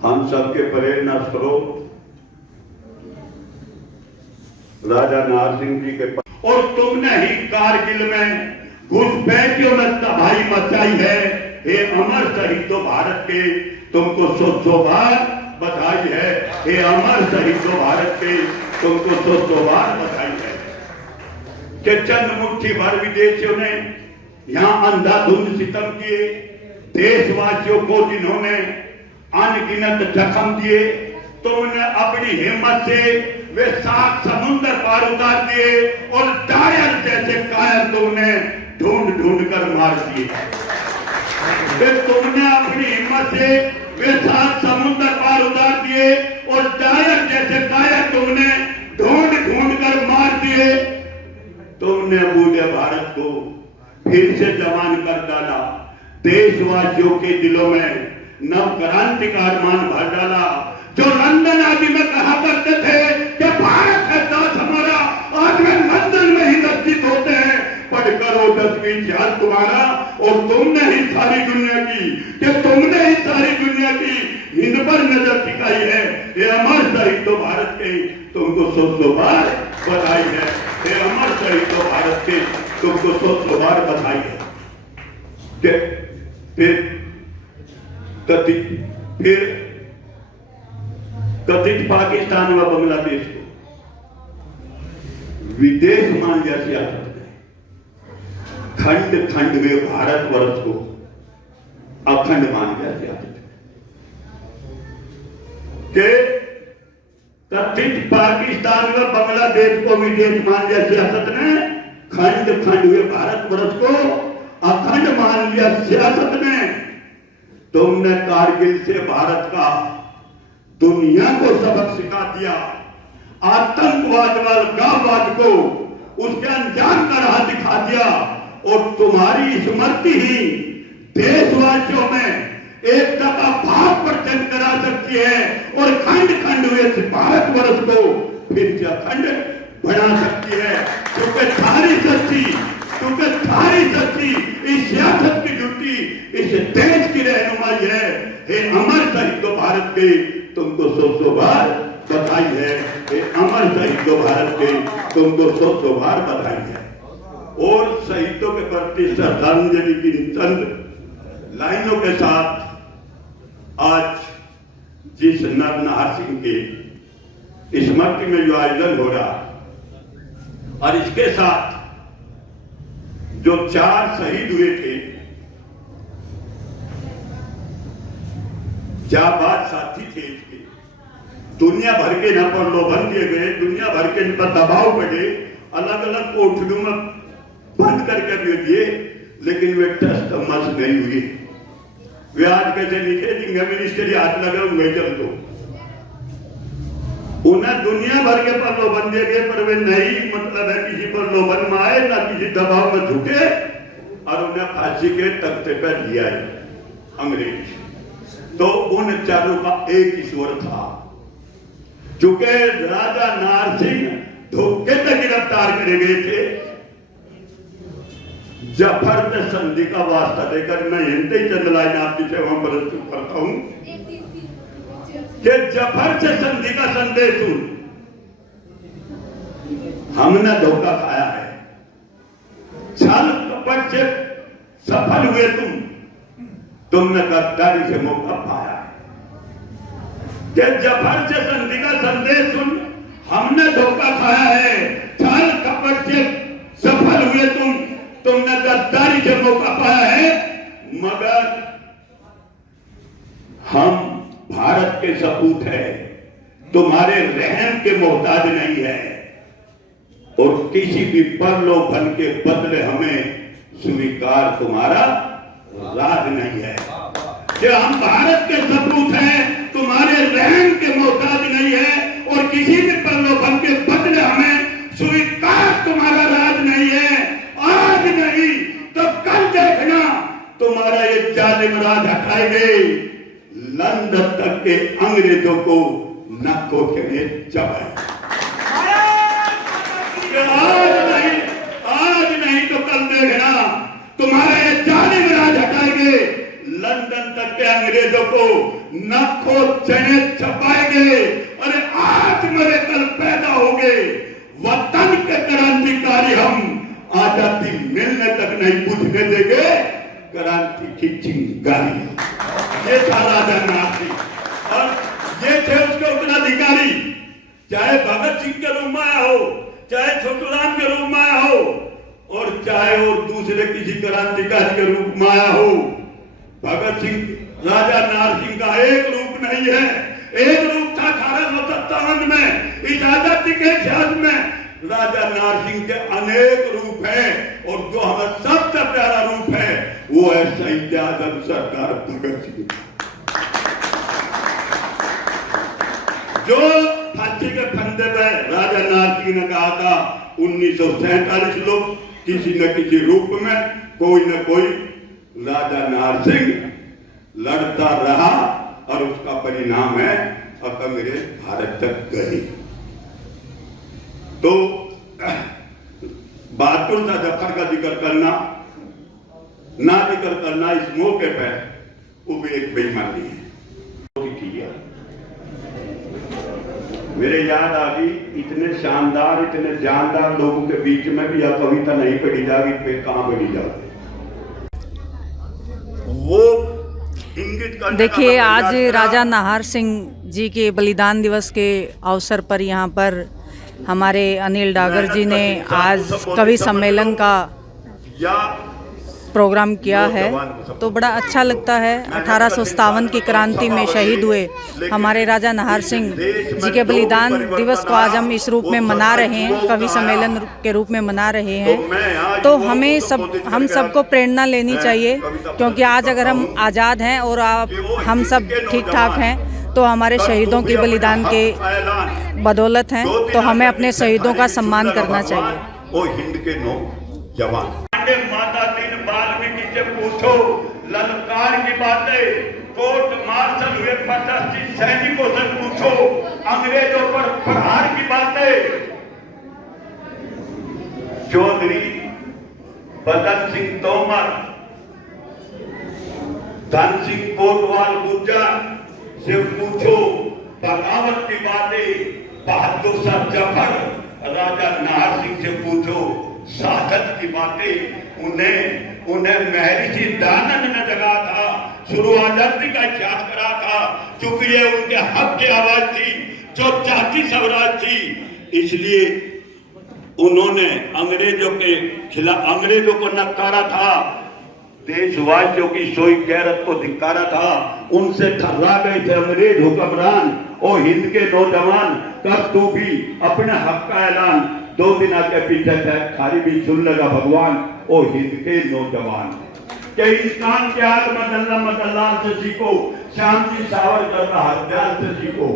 हम सबके प्रेरणा स्रोत राजा नारसिंह जी के, और तुमने ही कारगिल में घुसपैठियों में तबाही मचाई है। हे अमर शहीदों भारत के, तुमको सौ बार बधाई है। हे अमर शहीदों भारत के, तुमको सौ बार बधाई है। कि चंद मुट्ठी भर विदेशियों ने यहाँ अंधाधुंध सितम किए, देशवासियों को जिन्होंने अनगिनत जख्म दिए, तुमने अपनी हिम्मत से वे 7 समुद्र पार उतार दिए और डायर जैसे कायर तुमने ढूंढ ढूंढ कर मार दिए। तुमने अपनी हिम्मत से वे 7 समुद्र पार उतार दिए और डायर जैसे कायर तुमने ढूंढ ढूंढ कर मार दिए। तुमने बूढ़े भारत को फिर से जवान कर डाला, देशवासियों के दिलों में नव क्रांति का अरमान भर डाला। जो लंदन आदि में कहा करते थे कि भारत है दास हमारा, आज वे लंदन में ही लज्जित होते हैं। पढ़कर वो 10वीं इतिहास तुम्हारा, और तुमने ही सारी दुनिया की, कि तुमने ही सारी दुनिया की हिंद पर नजर टिकाई है। ये अमर शहीदों भारत के, तुमको 100 बार बधाई है। ये अमर शहीदों भारत के, तुमको 100 बार बधाई है। फिर कथित पाकिस्तान व बांग्लादेश को विदेश मान लिया सियासत में, खंड खंड में भारतवर्ष को अखंड मान लिया सियासत के, कथित पाकिस्तान व बांग्लादेश को विदेश मान लिया सियासत ने, खंड खंड हुए भारतवर्ष को अखंड मान लिया सियासत ने। तुमने कारगिल से भारत का दुनिया को सबक सिखा दिया। आतंकवाद व अलगाववाद को उसके अंजाम का राह दिखा दिया, और तुम्हारी स्मृति ही देशवासियों में एकता का भाव प्रचंड करा सकती है और खंड खंड हुए भारतवर्ष को फिर से अखंड बना सकती है। क्योंकि सारी शक्ति इस सियासत की ड्यूटी इस देश की रहनुमाई है। हे अमर शहीदों भारत के, तुमको 100 बार बधाई है। हे अमर शहीदों भारत के, तुमको 100 बार बधाई है। और शहीदों के प्रति श्रद्धांजलि की चंद लाइनों के साथ आज जिस नरनार सिंह के स्मृति में जो आयोजन हो रहा, और इसके साथ जो 4 शहीद हुए थे, जाबाज साथी थे इसके, दुनिया भर के न प्रलोभन दिए गए, दुनिया भर के इन पर दबाव पड़े, अलग अलग कोठरियों में बंद करके भी दिए, लेकिन वे टस मस नहीं हुए। वे आज कैसे लिखे मिनिस्ट्री हाथ लगा हुए चल दो, उन्हें दुनिया भर के प्रलोभन दिए गए, पर वे नहीं मतलब है किसी प्रलोभन में आए, ना किसी दबाव में झुके, और उन्हें फांसी के तख्ते पर लिया अंग्रेज। तो उन चारों का एक ईश्वर था। चूंकि राजा नारसिंह धोखे से गिरफ्तार करे गए थे, जफर से संधि का वास्ता देकर मैं हिंदी चंद लाइन आपकी सेवा प्रस्तुत करता हूं कि जफर से संधि का संदेश सुन, हमने धोखा खाया है, छल कपट से सफल हुए तुमने गद्दारी से मौका पाया। कि जफर से संधि का संदेश सुन, हमने धोखा खाया है, छल कपट से सफल हुए तुमने गद्दारी से मौका पाया है, मगर हम भारत के सपूत है, तुम्हारे रहम के मोहताज नहीं है, और किसी भी प्रलोभन के बदले हमें स्वीकार तुम्हारा राज नहीं है। कि हम भारत के सपूत हैं, तुम्हारे रहम के मोहताज नहीं है, और किसी भी प्रलोभन के बदले हमें स्वीकार तुम्हारा राज नहीं है। आज नहीं तो कल देखना तुम्हारा ये जालिम राज हटाएंगे, लंदन तक के अंग्रेजों को नक्कों के लिए चबाए। आज नहीं तो कल देखना तुम्हारे ये जालिम राज हटाएंगे, लंदन तक के अंग्रेजों को नखो चने छपाएंगे। अरे आज मरे कल पैदा होंगे, वतन के क्रांतिकारी हम आजादी मिलने तक नहीं बुझने देंगे क्रांति की चिंगारी। ये था राजा नारसिंह और ये थे उसके उत्तराधिकारी, चाहे भगत सिंह के रूप में आया हो, चाहे छोटूराम के रूप में आया हो, और चाहे और दूसरे किसी क्रांतिकारी के रूप में आया हो। भगत सिंह राजा नारसिंह का एक रूप नहीं है, एक रूप था 1857 में। इस आजादी के इतिहास में राजा नारसिंह के अनेक रूप हैं, और जो हमें सबसे प्यारा रूप है वो है शहीद आजम सरदार भगत सिंह, जो फांसी के फंदे पे राजा नारसिंह ने कहा था 1947 लोग किसी न किसी रूप में कोई न कोई राजा नारसिंह लड़ता रहा, और उसका परिणाम है अब अंग्रेज भारत तक गए। तो बहादुर शाह जफर का जिक्र करना ना जिक्र करना इस मौके पर वो भी एक बेईमानी है। मेरे याद आ गई, इतने शानदार इतने जानदार लोगों के बीच में भी यह कविता नहीं पढ़ी जाएगी, फिर कहां पढ़ी जाएगी? वो इंगित करने देखिए, आज राजा नाहर सिंह जी के बलिदान दिवस के अवसर पर यहाँ पर हमारे अनिल डागर जी ने आज कवि सम्मेलन का प्रोग्राम किया है, तो बड़ा अच्छा लगता है। 1857 की क्रांति में शहीद हुए हमारे राजा नाहर सिंह जी के बलिदान दिवस को आज हम इस रूप में मना रहे हैं, कवि सम्मेलन के रूप में मना रहे हैं। तो हम सबको प्रेरणा लेनी चाहिए, क्योंकि आज अगर हम आज़ाद हैं और हम सब ठीक ठाक हैं तो हमारे शहीदों के बलिदान के बदौलत हैं, तो हमें अपने शहीदों का सम्मान करना चाहिए। ओ हिंद के नौजवान, माता दीन वाल्मीकि से पूछो ललकार की बातें, कोर्ट मार्शल हुए 85 सैनिकों से पूछो अंग्रेजों पर प्रहार की बातें। चौधरी बदन सिंह तोमर, धन सिंह कोतवाल गुर्जर से पूछो बगावत की बातें। बहादुर शाह जफर, राजा नाहर सिंह से पूछो शहादत की बातें। उन्हें महर्षि दयानंद ने जगा था, शुरू आजादी का इतिहास करा था, चूंकि ये उनके हक की आवाज थी, जो जाति स्वराज थी, इसलिए उन्होंने अंग्रेजों के खिलाफ अंग्रेजों को नकारा था, देशवासियों की सोई गैरत को धिक्कारा था। उनसे ठर्रा गए थे अंग्रेज हुक्मरान, ओ हिंद के नौजवान कर तू भी अपने हक का ऐलान। 2 दिन आगे पीछे थे खाली भी सुन लगा भगवान, ओ हिंद के नौजवान। के इंसान के आत्मा दल्ला मदल्लाल से सीखो, शांति सावरकर का हथियार से सीखो।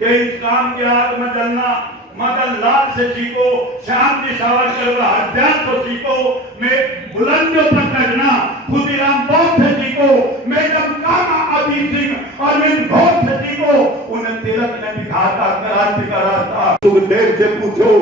के इंसान के आत्मा दल्ला मदल्लाल से सीखो, शांति सावरकर का हथियार से सीखो। मैं बुलंदियों पर चढ़ना खुदीराम बोस से सीखो। मैडम कामा अजीत सिंह और इन घोष से सीखो। उन्हें तिलक ने दिखाता क्रांति का रास्ता। सुखदेव से पूछो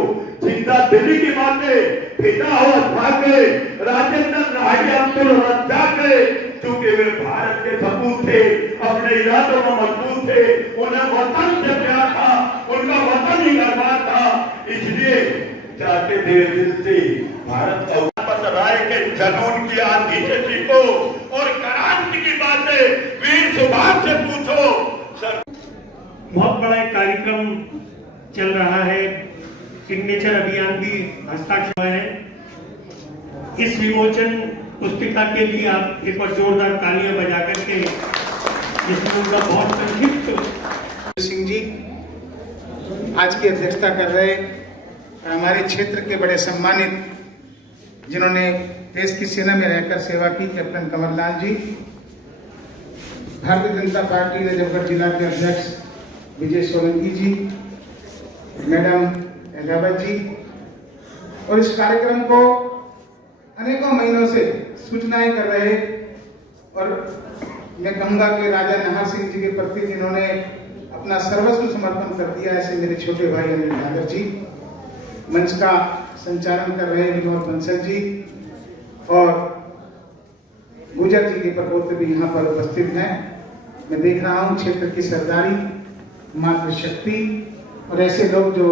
जिंदा दिल्ली की बातें, पिता हो भागे राजेंद्र नाहरी अब्दुल रज्जाक के, चूंकि वे भारत के सपूत थे, अपने इरादों में मजबूत थे, उन्हें वतन से प्यार था, उनका वतन ही गरबा था, इसलिए चाहते थे दिल से भारत का। राय के जनून की आंधी से सीखो और क्रांति की बातें वीर सुभाष से पूछो। सर, बहुत बड़ा एक कार्यक्रम चल रहा है, सिग्नेचर अभियान भी हस्ताक्षर है। इस विमोचन पुस्तिका के लिए आप एक बार जोरदार तालियां बजा करके जिसमें उनका बहुत संक्षिप्त सिंह जी आज की अध्यक्षता कर रहे और हमारे क्षेत्र के बड़े सम्मानित जिन्होंने देश की सेना में रहकर सेवा की, कैप्टन कमरलाल जी, भारतीय जनता पार्टी नजफगढ़ जिला के अध्यक्ष विजय सोलंकी जी, मैडम एलावत जी, और इस कार्यक्रम को अनेकों महीनों से सूचनाएं कर रहे, और मैं कहूंगा कि राजा नाहर सिंह जी के प्रति जिन्होंने अपना सर्वस्व समर्पण कर दिया, ऐसे मेरे छोटे भाई अनिल डागर जी, मंच का संचालन कर रहे विनोद बंसल जी, और गुजर जी के प्रपोत्र भी यहाँ पर उपस्थित हैं। मैं देख रहा हूँ क्षेत्र की सरदारी, मातृशक्ति और ऐसे लोग जो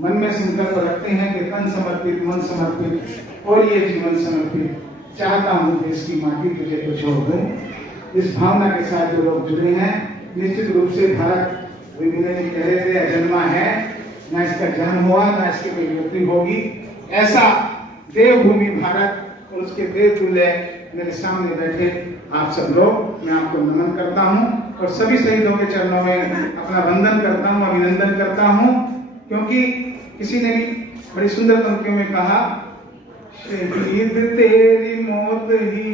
मन में संकल्प रखते हैं कि तन समर्पित, मन समर्पित और ये जीवन समर्पित, चाहता हूँ देश की माटी तुझे तो छोड़ दूं। इस भावना के साथ जो लोग जुड़े हैं, निश्चित रूप से भारत, विनय जी कह रहे थे, अजन्मा है, ना इसका जन्म हुआ ना इसकी कोई मृत्यु होगी। ऐसा देवभूमि भारत और उसके देव तुल्य मेरे सामने बैठे आप सब लोग, मैं आपको नमन करता हूँ और सभी शहीदों के चरणों में अपना वंदन करता हूँ, अभिनंदन करता हूँ। क्योंकि किसी ने भी बड़ी सुंदर पंक्तियों में कहा, शहीद तेरी मौत ही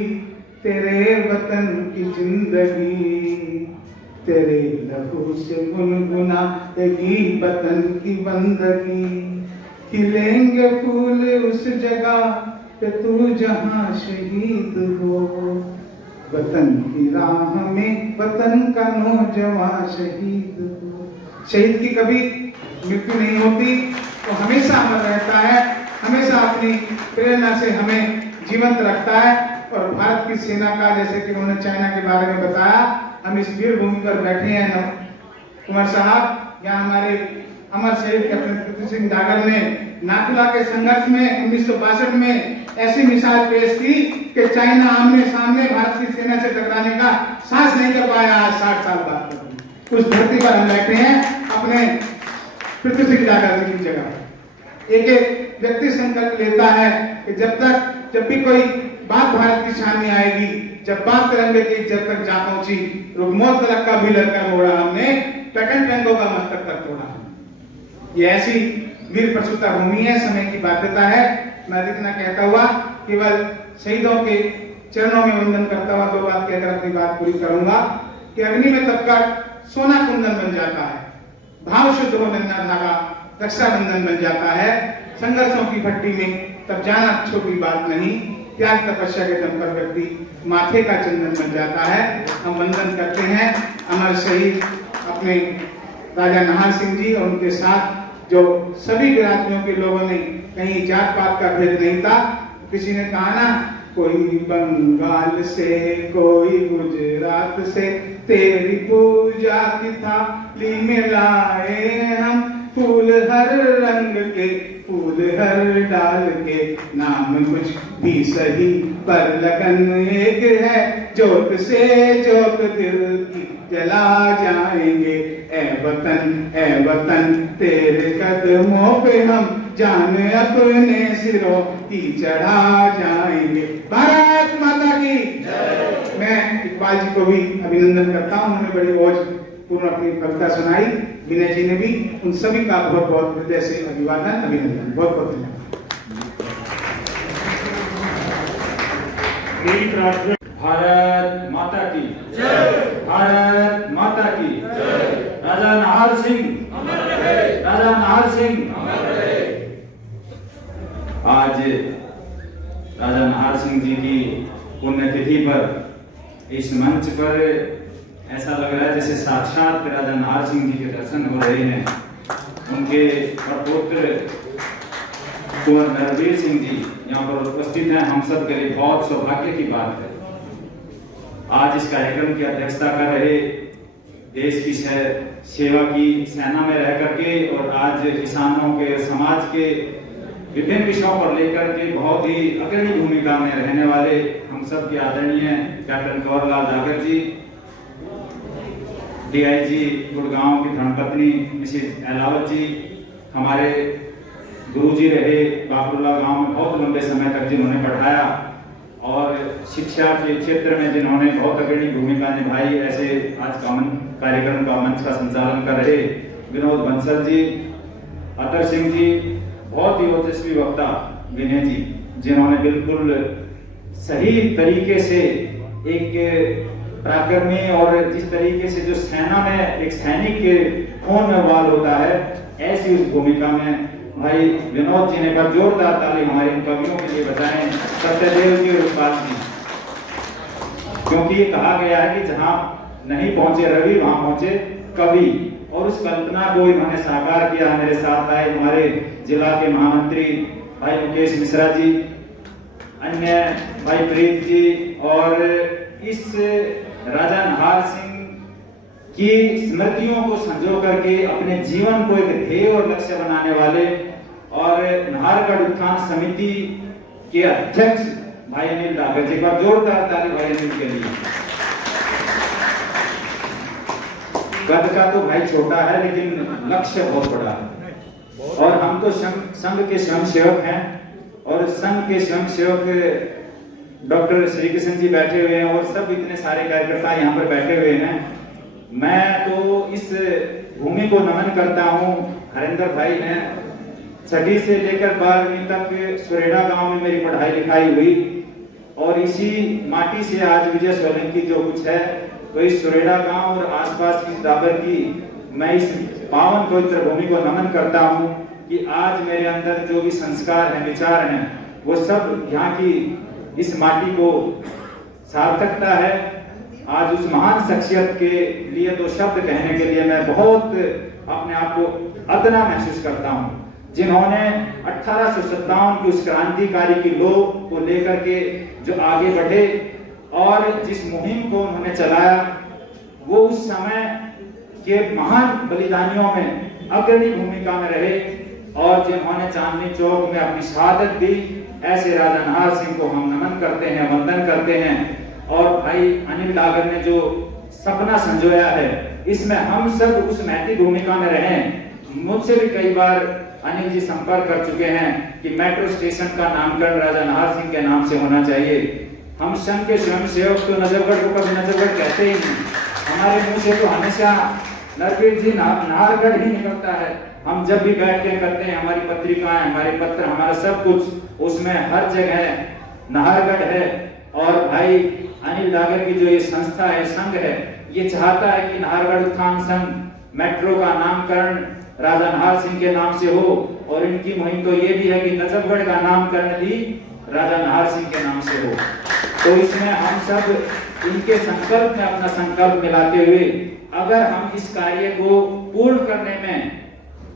तेरे वतन की जिंदगी, तेरे लहू से गुनगुनाएगी वतन की बंदगी, खिलेंगे फूल उस जगह पे तू जहां शहीद हो, वतन की राह में वतन का नौजवान शहीद हो। शहीद की कभी मृत्यु नहीं होती, तो हमेशा अमर रहता है, हमेशा अपनी प्रेरणा से हमें जीवंत रखता है। और भारत की सेना का, जैसे कि उन्होंने चाइना के बारे में बताया, हम इस वीर भूमि पर बैठे हैं कुमार साहब, यहाँ हमारे अमर शहीद कैप्टन पृथ्वी सिंह डागर ने नाथुला के संघर्ष में 1962 में ऐसी मिसाल पेश की कि चाइना आमने सामने भारत की सेना से टकराने का साहस नहीं कर पाया। आज 60 साल बाद उस धरती पर हम बैठे हैं अपने पृथ्वी सिंह डागर की जगह। एक एक व्यक्ति संकल्प लेता है कि जब भी कोई बात भारत की सामने आएगी, जब बात तिरंगे की इज्जत तक जा पहुंची, रुगमौत तलक का भी लड़का मोड़ा हमने, पैटर्न टैंगों का मस्तक तक तोड़ा। ये ऐसी वीर प्रसूता भूमि है, समय की बाध्यता है। मैं इतना कहता हुआ केवल शहीदों के चरणों में वंदन करता हुआ दो बात कहकर अपनी बात पूरी करूंगा कि अग्नि में तपकर सोना कुंदन बन जाता है, भाव शुद्ध हो नन्ना धागा रक्षाबंधन बन जाता है, संघर्षों की भट्टी में तब जाना छोटी बात नहीं, त्याग तपस्या के दम पर व्यक्ति माथे का चंदन बन जाता है। हम वंदन करते हैं अमर शहीद अपने राजा नाहर सिंह जी और उनके साथ जो सभी बिरादरियों के लोगों ने, कहीं जात पात का भेद नहीं था। किसी ने कहा ना, कोई बंगाल से कोई गुजरात से, तेरी पूजा की थाली में लाए हम फूल हर रंग के, फूल हर डाल के, नाम कुछ भी सही पर लगन एक है, जोत से जोत दिल की जला जाएंगे। ए वतन तेरे कदमों पे हम जान अपने सिरों की चढ़ा जाएंगे। भारत माता की जय। मैं इकबाल जी को भी अभिनंदन करता हूँ, उन्होंने बड़ी ओज पूर्ण अपनी कविता सुनाई। विनय जी ने भी, उन सभी का बहुत बहुत हृदय से अभिवादन, अभिनंदन, बहुत बहुत धन्यवाद। भारत माता की जय, भारत माता की जय। राजा नाहर सिंह अमर रहे, राजा नाहर सिंह अमर रहे। आज राजा नाहर सिंह जी की पुण्यतिथि पर इस मंच पर ऐसा लग रहा है जैसे साक्षात राजा नाहर सिंह जी के दर्शन हो रहे हैं। उनके प्रपुत्र कुंवर नरवीर सिंह जी यहाँ पर उपस्थित हैं। हम सब के लिए बहुत सौभाग्य की बात है आज इस कार्यक्रम की अध्यक्षता कर रहे, देश की सेवा की सेना में रह करके और आज किसानों के, समाज के विभिन्न विषयों पर लेकर के बहुत ही अग्रणी भूमिका में रहने वाले हम सब के आदरणीय कैप्टन कंवरलाल डागर जी, डीआईजी गुड़गांव की धर्मपत्नी मिसेज एलावत जी, हमारे गुरुजी रहे बाबुल्ला गांव में बहुत लंबे समय तक जिन्होंने पढ़ाया और शिक्षा के क्षेत्र में जिन्होंने बहुत अग्रणी भूमिका निभाई, ऐसे आज कार्यक्रम का मंच का संचालन कर रहे विनोद बंसल जी, अतर सिंह जी, बहुत ही ओजस्वी वक्ता विनय जी, जिन्होंने बिल्कुल सही तरीके से एक पराक्रमी और जिस तरीके से जो सेना में एक सैनिक के खून में वाल होता है, ऐसी उस भूमिका में भाई विनोद जी ने पर जोरदार ताली हमारे इन कवियों के लिए बताएं, सत्यदेव जी और उत्पाद जी, क्योंकि ये कहा गया है कि जहां नहीं पहुंचे रवि वहां पहुंचे कवि, और उस कल्पना को इन्होंने साकार किया। मेरे साथ आए हमारे जिला के महामंत्री भाई मुकेश मिश्रा जी, अन्य भाई प्रीत जी और इस राजा नाहर सिंह की स्मृतियों को संजो करके अपने जीवन को एक ध्येय और लक्ष्य बनाने वाले और नाहरगढ़ उत्थान समिति के अध्यक्ष भाई अनिल डागर जी, का जोरदार ताली भाई अनिल के लिए। कद का तो भाई छोटा है लेकिन लक्ष्य बहुत बड़ा है। और हम तो संघ के स्वयं सेवक हैं और संघ के स्वयं सेवक डॉक्टर श्री कृष्ण जी बैठे हुए हैं और सब इतने सारे कार्यकर्ता यहाँ पर बैठे हुए हैं। मैं तो इस भूमि को नमन करता हूँ। हरिंदर भाई ने 6वीं से लेकर 12वीं तक सुरेड़ा गांव में मेरी पढ़ाई लिखाई हुई और इसी माटी से आज विजय सोलंकी जो कुछ है तो इस सुरेड़ा गांव और आसपास की दाबर की मैं इस पावन पवित्र भूमि को नमन करता हूं कि आज मेरे अंदर जो भी संस्कार हैं, विचार हैं, वो सब यहाँ की इस माटी को सार्थकता है। आज उस महान शख्सियत के लिए दो शब्द कहने के लिए मैं बहुत अपने आप को अदना महसूस करता हूँ, जिन्होंने 1857 की उस क्रांतिकारी की लो को लेकर के जो आगे बढ़े और जिस मुहिम को उन्होंने चलाया वो उस समय के महान बलिदानियों में अग्रणी भूमिका में रहे और जिन्होंने चांदनी चौक में अपनी शहादत दी, ऐसे राजा नाहर सिंह को हम नमन करते हैं, वंदन करते हैं। और भाई अनिल डागर ने जो सपना संजोया है इसमें हम सब उस नैतिक भूमिका में रहे। मुझसे भी कई बार अनिल जी संपर्क कर चुके हैं कि मेट्रो स्टेशन का नामकरण राजा नाहर सिंह के नाम से होना चाहिए। हम संघ के स्वयं सेवक तो नजरगढ़ को कभी नजरगढ़ कहते ही नहीं, हमारे मुंह से तो हमेशा नरवीर जी नाहरगढ़ ही निकलता है। हम जब भी बैठ के करते हैं, हमारी पत्रिकाएं, हमारे पत्र, हमारा सब कुछ उसमें हर जगह नाहरगढ़ है। और भाई अनिल डागर की जो ये संस्था है, संघ है, ये चाहता है कि नाहरगढ़ उत्थान संघ मेट्रो का नामकरण राजा नाहर सिंह के नाम से हो और इनकी मुहिम तो ये भी है कि नजफगढ़ का नामकरण भी राजा नाहर सिंह के नाम से हो। तो इसमें हम सब इनके संकल्प में अपना संकल्प मिलाते हुए अगर हम इस कार्य को पूर्ण करने में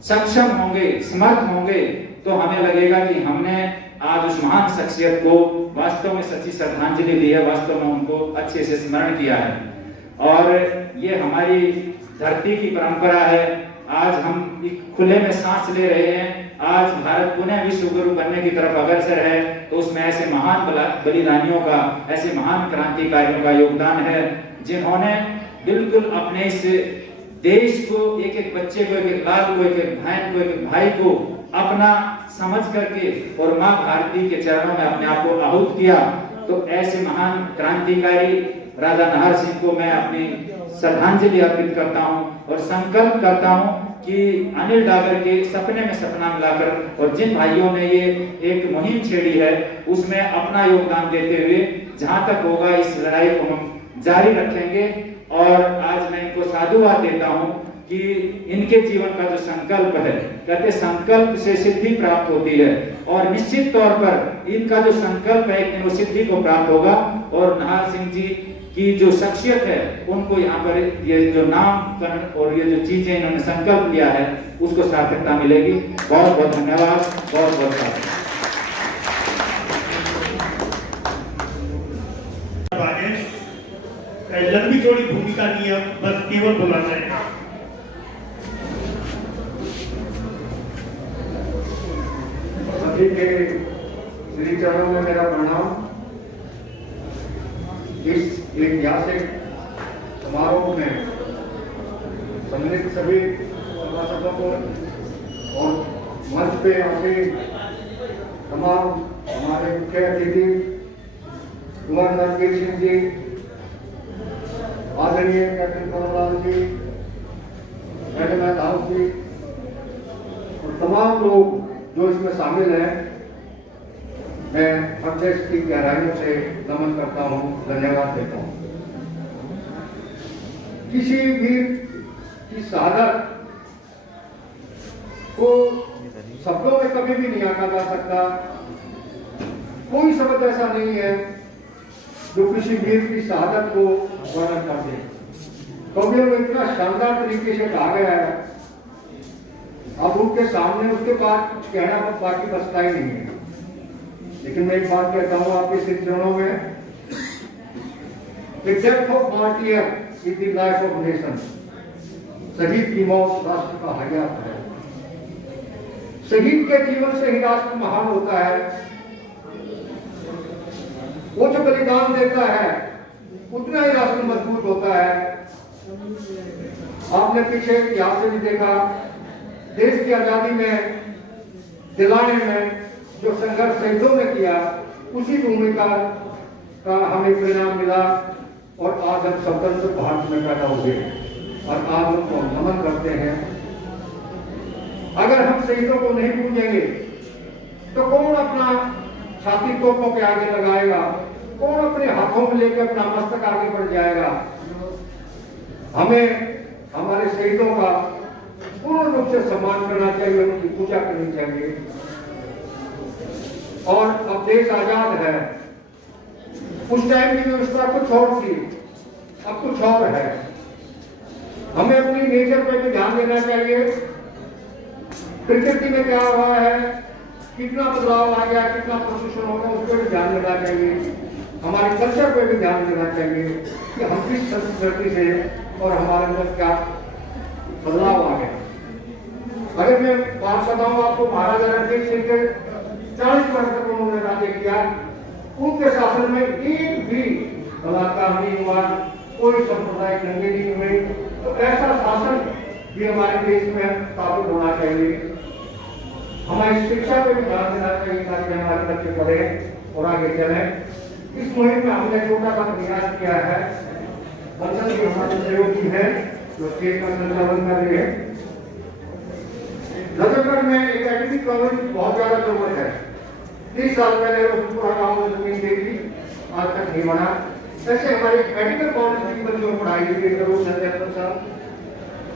सक्षम होंगे, समर्थ होंगे, तो हमें लगेगा कि हमने आज उस महान शख्सियत को वास्तव में सच्ची श्रद्धांजलि दी है, वास्तव में उनको अच्छे से स्मरण किया है। और ये हमारी धरती की परंपरा है। आज हम एक खुले में सांस ले रहे हैं। आज भारत पुनः विश्व गुरु बनने की तरफ अग्रसर है, तो उसमें ऐसे महान बलिदानियों का, ऐसे महान क्रांतिकारियों का योगदान है जिन्होंने बिल्कुल अपने इस देश को, एक एक बच्चे को, एक एक लाल को, एक एक बहन को, एक एक भाई को अपना समझ करके और माँ भारती के चरणों में अपने आप को आहूत किया। तो ऐसे महान क्रांतिकारी राजा नाहर सिंह को मैं अपनी श्रद्धांजलि अर्पित करता हूँ और संकल्प करता हूँ कि अनिल डागर के सपने में सपना मिलाकर और जिन भाइयों ने ये एक मुहिम छेड़ी है उसमें अपना योगदान देते हुए जहां तक होगा इस लड़ाई को हम जारी रखेंगे। और आज मैं इनको साधुवाद देता हूं कि इनके जीवन का जो संकल्प है, कहते संकल्प से सिद्धि प्राप्त होती है और निश्चित तौर पर इनका जो संकल्प है एक दिन वो सिद्धि को प्राप्त होगा। और नाहर सिंह जी की जो शख्सियत है उनको यहाँ पर ये जो नामकरण और ये जो चीजें इन्होंने संकल्प लिया है उसको सार्थकता मिलेगी। बहुत बहुत धन्यवाद, बहुत बहुत धन्यवाद। लंबी चौड़ी भूमिका नियम बस केवल बुलाना है। सभी के श्री चरणों में मेरा प्रणाम। इस ऐतिहासिक समारोह में सम्मिलित सभी सभासदों को और मंच पे आके तमाम हमारे मुख्य अतिथि कुमार नरवीर सिंह जी, आदरणीय कैप्टन कमललाल जी, मैडम राव जी और तमाम लोग जो इसमें शामिल हैं, मैं हृदय की गहराइयों से नमन करता हूँ, धन्यवाद देता हूँ। किसी भी की शहादत को शब्दों में कभी भी नहीं आंका जा सकता। कोई शब्द ऐसा नहीं है जो किसी वीर की शहादत को वर्णन कर दे। कवियों में इतना शानदार तरीके से कहा गया है, अब उनके सामने उसके बाद कुछ कहना बाकी बचता ही नहीं है। लेकिन मैं एक बात कहता हूँ आपके सिर चरणों में, The death of martyr is the life of nation. शहीद की मौत राष्ट्र का हयात है। शहीद के जीवन से ही राष्ट्र महान होता है। वो जो बलिदान देता है उतना ही राष्ट्र मजबूत होता है। आपने पीछे इतिहास से भी देखा, देश की आजादी में दिलाने में जो संघर्ष शहीदों ने किया, उसी भूमिका का हमें परिणाम मिला और आज हम स्वतंत्र भारत में पैदा हुए और आज उनको नमन करते हैं। अगर हम शहीदों को नहीं पूजेंगे तो कौन अपना छाती तोपों के आगे लगाएगा, कौन अपने हाथों में लेकर अपना मस्तक आगे बढ़ जाएगा। हमें हमारे शहीदों का पूर्ण रूप से सम्मान करना चाहिए, उनकी पूजा करनी चाहिए। और अब देश आजाद है, उस टाइम की व्यवस्था कुछ और थी, अब कुछ और है। हमें अपनी नेचर पे भी ध्यान देना चाहिए। प्रकृति में क्या हो रहा है, कितना बदलाव आ गया, कितना प्रदूषण हो गया, उस पर भी ध्यान देना चाहिए। हमारे कल्चर पे भी ध्यान देना चाहिए कि हम किस संस्कृति से और हमारे अंदर क्या बदलाव आ गया। अगर मैं बात बताऊं आपको, महाराजा रणजीत सिंह के 40 वर्ष तक उन्होंने राज्य किया, उनके शासन में एक भी बलात्कार नहीं हुआ, कोई सांप्रदायिक दंगे नहीं हुए। तो ऐसा शासन भी हमारे देश में स्थापित होना चाहिए। हमारी शिक्षा पे भी ध्यान देना चाहिए ताकि हमारे बच्चे पढ़े और आगे चले। इस मुहिम में हमने छोटा सा प्रयास किया है। बच्चन भी हमारे सहयोगी है जो स्टेज का संचालन कर रहे हैं। नजरगढ़ में एक एकेडमिक कॉलेज की बहुत ज्यादा जरूरत है। 30 साल पहले रसूलपुरा गांव में जमीन दे दी, आज तक नहीं बना। ऐसे हमारे मेडिकल कॉलेज की बच्चों को पढ़ाई के लिए जरूर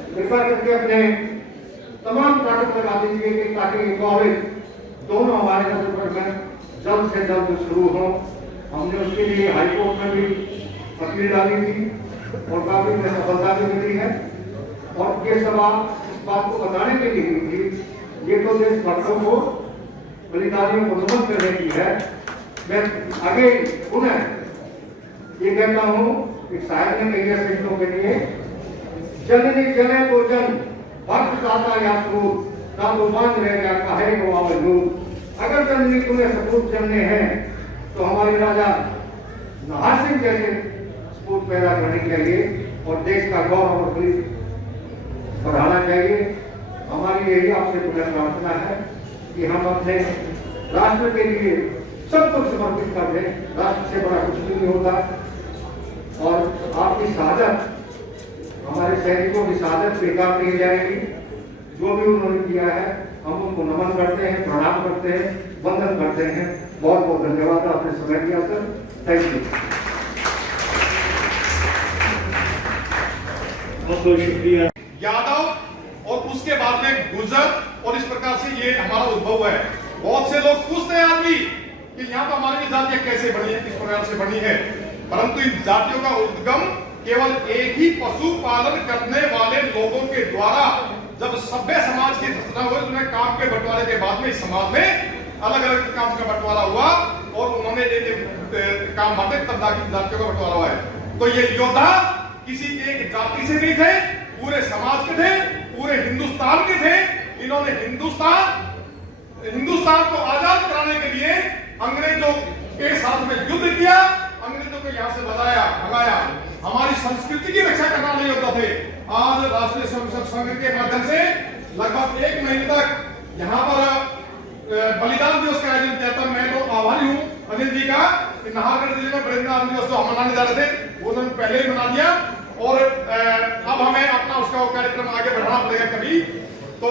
कृपा करके अपने तमाम ताकत लगा दीजिए कि ताकि ये कॉलेज दोनों हमारे नजरगढ़ में जल्द से जल्द शुरू हो। हमने उसके लिए हाईकोर्ट में भी अपील डाली थी और काफी सफलता भी मिली है। और ये सभा इस बात को बताने के लिए हुई थी, ये तो देशभक्तों को, बलिदानियों को नमन करने की है। मैं आगे पुनः ये कहता हूँ कि शायद ने कही है शहीदों के लिए, जननी जने तो जन भक्त दाता या सूर ना तो मान रहेगा काहे को आवजूद। अगर जननी तुम्हें सपूत चलने हैं तो हमारे राजा नाहर सिंह जैसे सपूत पैदा करने चाहिए और देश का गौरव और बढ़ाना चाहिए। हमारी यही आपसे पुनः प्रार्थना है कि हम अपने राष्ट्र के लिए सब कुछ समर्पित कर दें। राष्ट्र से बड़ा कुछ भी नहीं होता। और आपकी शहादत, हमारे सैनिकों की शहादत बेकार नहीं जाएगी। जो भी उन्होंने किया है हम उनको नमन करते हैं, प्रणाम करते हैं, वंदन करते हैं। बहुत बहुत धन्यवाद आपने समय दिया सर। Thank you. बहुत बहुत शुक्रिया। यादव और उसके बाद में गुर्जर और इस प्रकार से ये हमारा उद्भव है। बहुत से लोग पूछते हैं आदमी कि यहाँ पर हमारी जातियां कैसे बनी है, किस प्रकार से बनी है, परंतु इन जातियों का उद्गम केवल एक ही पशुपालन करने वाले लोगों के द्वारा जब सभ्य समाज की रचना हुई, उन्हें काम के बंटवारे के बाद में इस समाज में अलग अलग काम का बंटवारा हुआ और उन्होंने एक काम बांटे, तब जातियों का बंटवारा हुआ है। तो ये योद्धा किसी एक जाति से नहीं थे, पूरे समाज के थे, पूरे हिंदुस्तान के थे। इन्होंने हिंदुस्तान को आजाद कराने के लिए अंग्रेजों के साथ में युद्ध किया, अंग्रेजों को यहाँ से भगाया। हमारी संस्कृति की रक्षा करना नहीं होता थे। आज राष्ट्रीय संघ के माध्यम से लगभग 1 महीने तक यहाँ पर बलिदान दिवस का आयोजन किया था। मैं तो आभारी हूँ अनिल जी का कि नाहरगढ़ जिले में बलिदान दिवस जो हम मनाने जा रहे थे वो तो पहले ही मना दिया और अब हमें अपना उसका कार्यक्रम आगे बढ़ाना पड़ेगा कभी। तो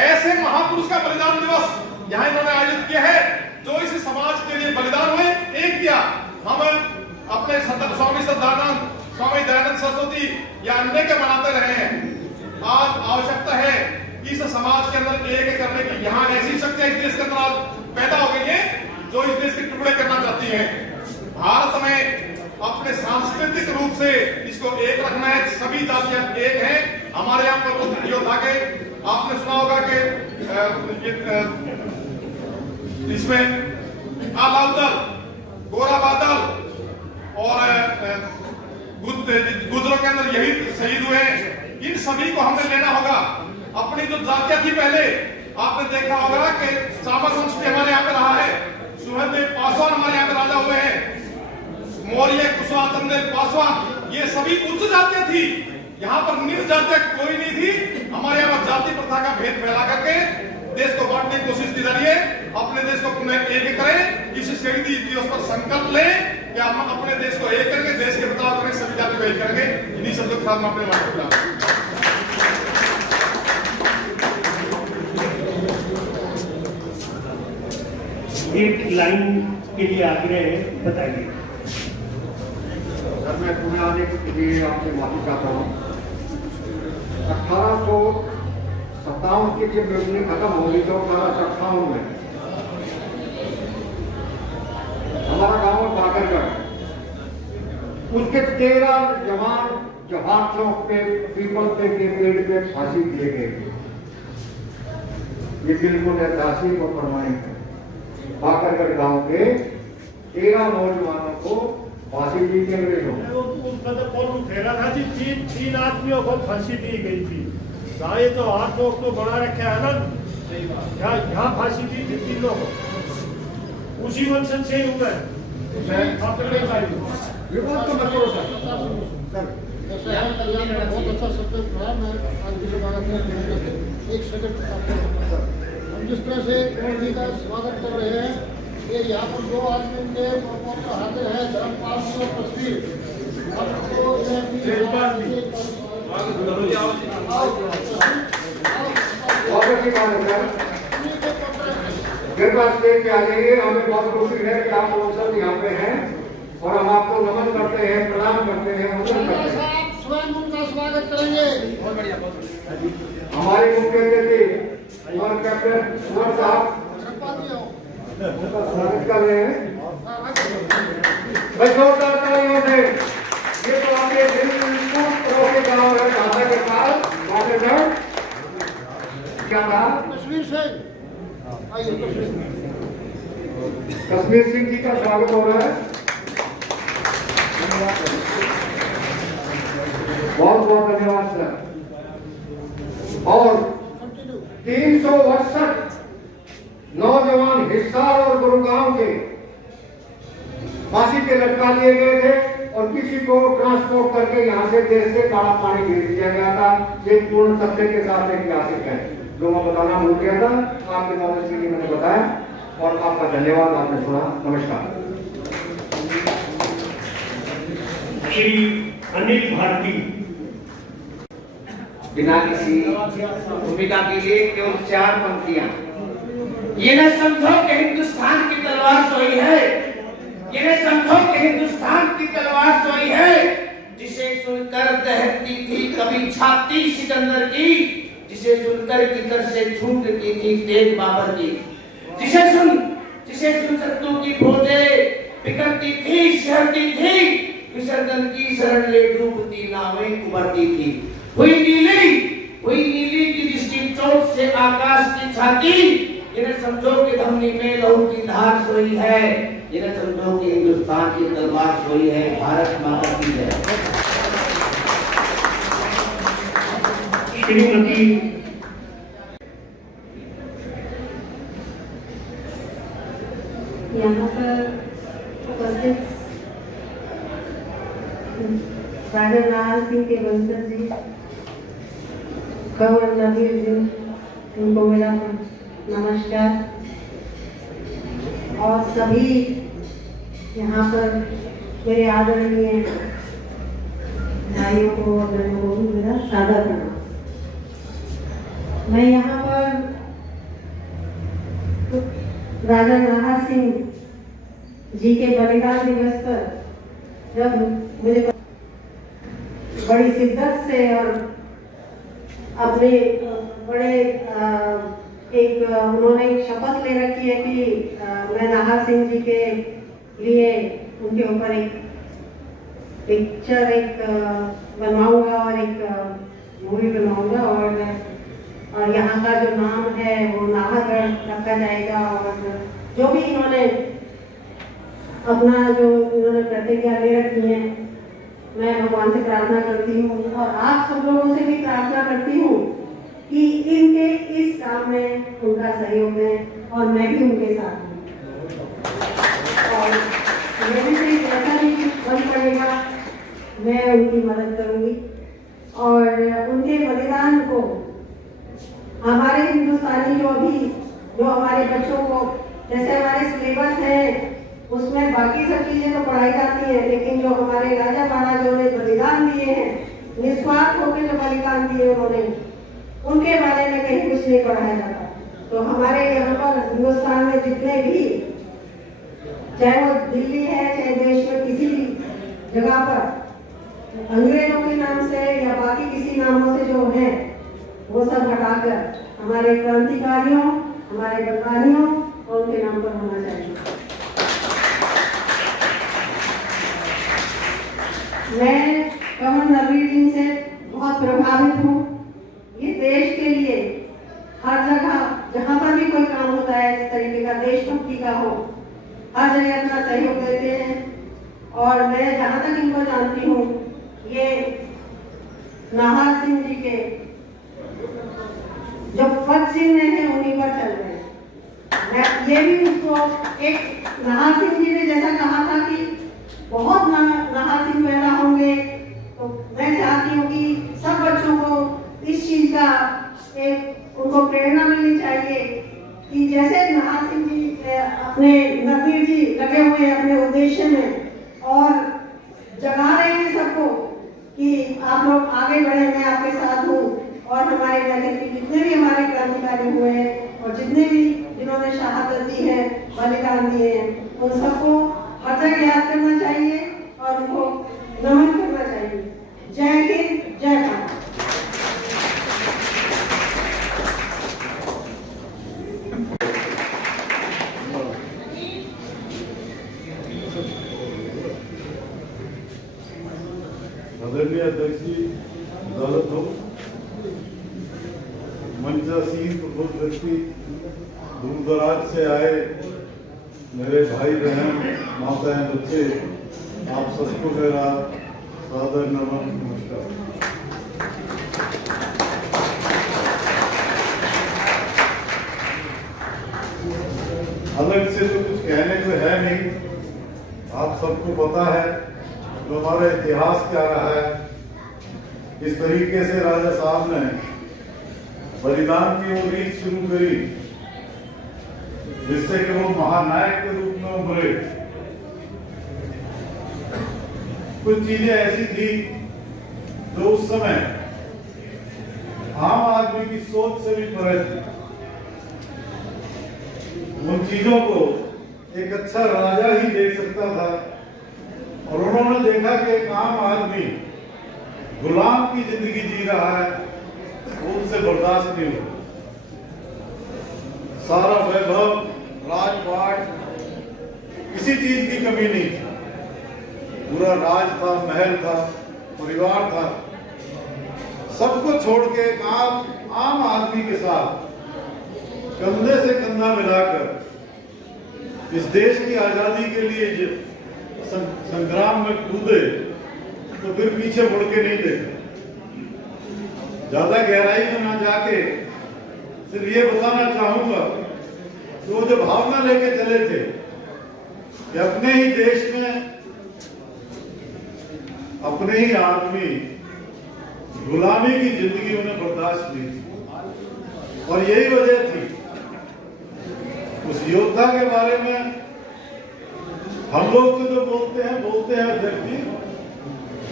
ऐसे महापुरुष का बलिदान दिवस यहाँ इन्होंने आयोजित किया है जो इस समाज के लिए बलिदान हुए। एक किया हम अपने स्वामी श्रद्धानंद, स्वामी दयानंद सरस्वती या अन्य के मनाते रहे हैं। आज आवश्यकता है इस समाज के अंदर एक करने की। यहाँ ऐसी शक्तियां इस देश के अंदर पैदा हो गई है जो इस देश के टुकड़े करना चाहती हैं। भारत में अपने सांस्कृतिक रूप से इसको एक रखना है। सभी जातियां एक हैं। हमारे यहाँ पर योद्धा के आपने सुना होगा कि इसमें काला उदल, गोरा बादल और गुजरों के अंदर यही शहीद हुए हैं। इन सभी को हमने लेना होगा। अपनी जो जातियां थी पहले, आपने देखा होगा कि चामर वंश भी हमारे यहाँ पे रहा है, सुहेलदेव पासवान हमारे यहाँ पे राजा हुए हैं, मौर्य कुशवाहा चंदेल पासवान, ये सभी उच्च जातियां थी। यहाँ पर निम्न जातियां कोई नहीं थी। हमारे यहाँ पर जाति प्रथा का भेद फैला करके देश को बांटने की कोशिश की जा रही है। अपने देश को पुनः एक करें, इस शहीदी दिवस पर संकल्प लें कि हम अपने देश को एक करके देश के बदलाव करें, सभी जाति को एक करेंगे। इन्हीं शब्दों के साथ मैं अपने वाक्य को एक लाइन के लिए आग्रह है, बताइए। सर, मैं पुणे आने के लिए आपसे माफी चाहता हूँ। 1857 की जब मुगली खत्म होगी तो 1858 में हमारा गांव है बागरगढ़, उसके 13 जवान जवाहर चौक पे पीपल पे के पेड़ पे फांसी दिए गए। ये बिल्कुल ऐतिहासिक और प्रमाणिक है। बागरगढ़ गांव के 13 नौजवानों को फांसी दी गई अंग्रेजों। था जी, तीन आदमियों को फांसी दी गई थी। ये तो 8 लोग तो बना रखे है ना, यहाँ फांसी दी थी तीनों को, उसी वंशन से ही हुए। बहुत अच्छा सब्जेक्ट रहा। मैं आज की बात एक सेकंड हम जिस तरह से मोदी का स्वागत कर रहे हैं, ये यहाँ पर 2 आदमी के हाजिर है, धर्मपाल सिंह और तस्वीर। कृपया स्टेज पे आ जाइए। हमें बहुत खुशी है कि आप लोग सब यहाँ पे हैं और हम आपको नमन करते हैं, प्रणाम करते हैं, वंदन करते हैं। स्वयं उनका स्वागत करेंगे। हमारे मुख्य अतिथि और कैप्टन कुंवर साहब उनका स्वागत कर रहे हैं। जोरदार तालियों से। ये तो आपके दिल के गाँव है, झांसा के पास बागरगढ़। क्या था? तस्वीर से कश्मीर सिंह जी का स्वागत हो रहा है। बहुत बहुत धन्यवाद सर। और 368 नौजवान हिसार और गुरुगांव के फांसी पे लटका लिए गए थे और किसी को ट्रांसपोर्ट करके यहाँ से देश से काला पानी भेज दिया गया था। ये पूर्ण सत्य के साथ ऐतिहासिक है, जो मैं बताना भूल गया था। आपके नॉलेज के लिए मैंने बताया और आपका धन्यवाद, आपने सुना। नमस्कार। श्री अनिल भारती। बिना किसी भूमिका के लिए केवल 4 पंक्तियां। ये न समझो कि हिंदुस्तान की तलवार सोई है, ये न समझो कि हिंदुस्तान की तलवार सोई है, जिसे सुनकर दहकती थी कभी छाती सिकंदर की, जिसे सुनकर किधर से छूटती थी तेज बाबर की, जिसे सुन शत्रु की फौजें बिखरती थी, सिहरती थी, विसर्जन की शरण ले डूबती नावें उभरती थी। हुई नीली की दृष्टि चोट से आकाश की छाती, इन्हें समझो कि धमनी में लहू की धार सोई है, इन्हें समझो कि हिंदुस्तान की तलवार सोई है। भारत माता की जय। श्रीमती यहाँ पर उपस्थित राजा नाहर सिंह के वंशज जी, कंवर नबीर जी, उनको मेरा नमस्कार। और सभी यहाँ पर मेरे आदरणीय भाइयों को और बहनों को भी मेरा सादर प्रणाम। मैं यहाँ पर राजा नाहर सिंह जी के बलिदान दिवस पर जब मुझे बड़ी शिद्दत से और अपने बड़े उन्होंने एक शपथ ले रखी है कि मैं नाहर सिंह जी के लिए उनके ऊपर एक पिक्चर बनवाऊंगा और एक मूवी बनवाऊंगा और यहाँ का जो नाम है वो नाहरगढ़ रखा जाएगा। और जो भी इन्होंने अपना जो इन्होंने प्रतिज्ञा ले रखी है, मैं भगवान से प्रार्थना करती हूँ और आप सब लोगों से भी प्रार्थना करती हूँ कि इनके इस काम में उनका सहयोग है और मैं भी उनके साथ हूँ। और मेरे से जैसा भी बन पड़ेगा मैं उनकी मदद करूँगी और उनके बलिदान को हमारे हिंदुस्तानी जो हमारे बच्चों को, जैसे हमारे सिलेबस है उसमें बाकी सब चीजें तो पढ़ाई जाती है, लेकिन जो हमारे राजा महाराजों ने बलिदान दिए हैं, निस्वार्थ होकर जो बलिदान दिए उन्होंने, उनके बारे में कहीं कुछ नहीं पढ़ाया जाता। तो हमारे यहाँ पर हिंदुस्तान में जितने भी, चाहे वो दिल्ली है चाहे देश में किसी भी जगह पर अंग्रेजों के नाम से या बाकी किसी नामों से जो है वो सब हटाकर हमारे क्रांतिकारियों, हमारे बलिदानियों और उनके नाम पर होना चाहिए। मैं कमल नवीर जी से बहुत प्रभावित हूँ। ये देश के लिए हर जगह जहाँ पर भी कोई काम होता है इस तरीके का देशभक्ति का हो, हर जगह अपना सहयोग देते हैं। और मैं जहाँ तक इनको जानती हूँ, ये नाहर सिंह जी के जो पद चिन्ह है उन्हीं पर चल रहे हैं। मैं ये भी उसको एक नाहर सिंह जी ने जैसा कहा था कि बहुत नाहर सिंह पैदा होंगे, तो मैं चाहती हूँ कि सब बच्चों को इस चीज का एक उनको प्रेरणा मिलनी चाहिए कि जैसे नाहर सिंह जी अपने नवीर जी लगे हुए हैं अपने उद्देश्य में और जगा रहे हैं सबको कि आप लोग आगे बढ़े, मैं आपके साथ हूँ। और हमारे इलाके के जितने भी हमारे क्रांतिकारी हुए हैं और जितने भी जिन्होंने शहादत दी है, बलिदान दिए हैं, उन सबको हर जगह याद करना चाहिए और उनको नमन करना चाहिए। जय हिंद, जय भारत। आदरणीय अध्यक्ष जी, अदालत हो, मंचासीन प्रबुद्ध व्यक्ति, दूर दराज से आए मेरे भाई बहन, माताएं, बच्चे, आप सबको मेरा सादर नमन, नमस्कार। अलग से तो कुछ कहने को है नहीं, आप सबको पता है जो हमारा इतिहास क्या रहा है, किस तरीके से राजा साहब ने बलिदान की वो रीत शुरू करी जिससे कि वो महानायक के रूप में उभरे। कुछ चीजें ऐसी थी जो उस समय आम आदमी की सोच से भी परे थी। उन चीजों को एक अच्छा राजा ही देख सकता था और उन्होंने देखा कि एक आम आदमी गुलाम की जिंदगी जी रहा है, वो उनसे बर्दाश्त नहीं हुआ। सारा वैभव, राजपाट, किसी चीज की कमी नहीं थी, पूरा राज था, महल था, परिवार था, सबको छोड़ के एक आम आदमी के साथ कंधे से कंधा मिलाकर इस देश की आजादी के लिए संग्राम में कूदे, तो फिर पीछे मुड़ के नहीं देखा। ज्यादा गहराई में ना जाके सिर्फ ये बताना चाहूंगा कि वो जो भावना लेके चले थे कि अपने ही देश में अपने ही आदमी गुलामी की जिंदगी उन्हें बर्दाश्त नहीं थी। और यही वजह थी उस योद्धा के बारे में हम लोग तो जो बोलते हैं अध्यक्ष जी,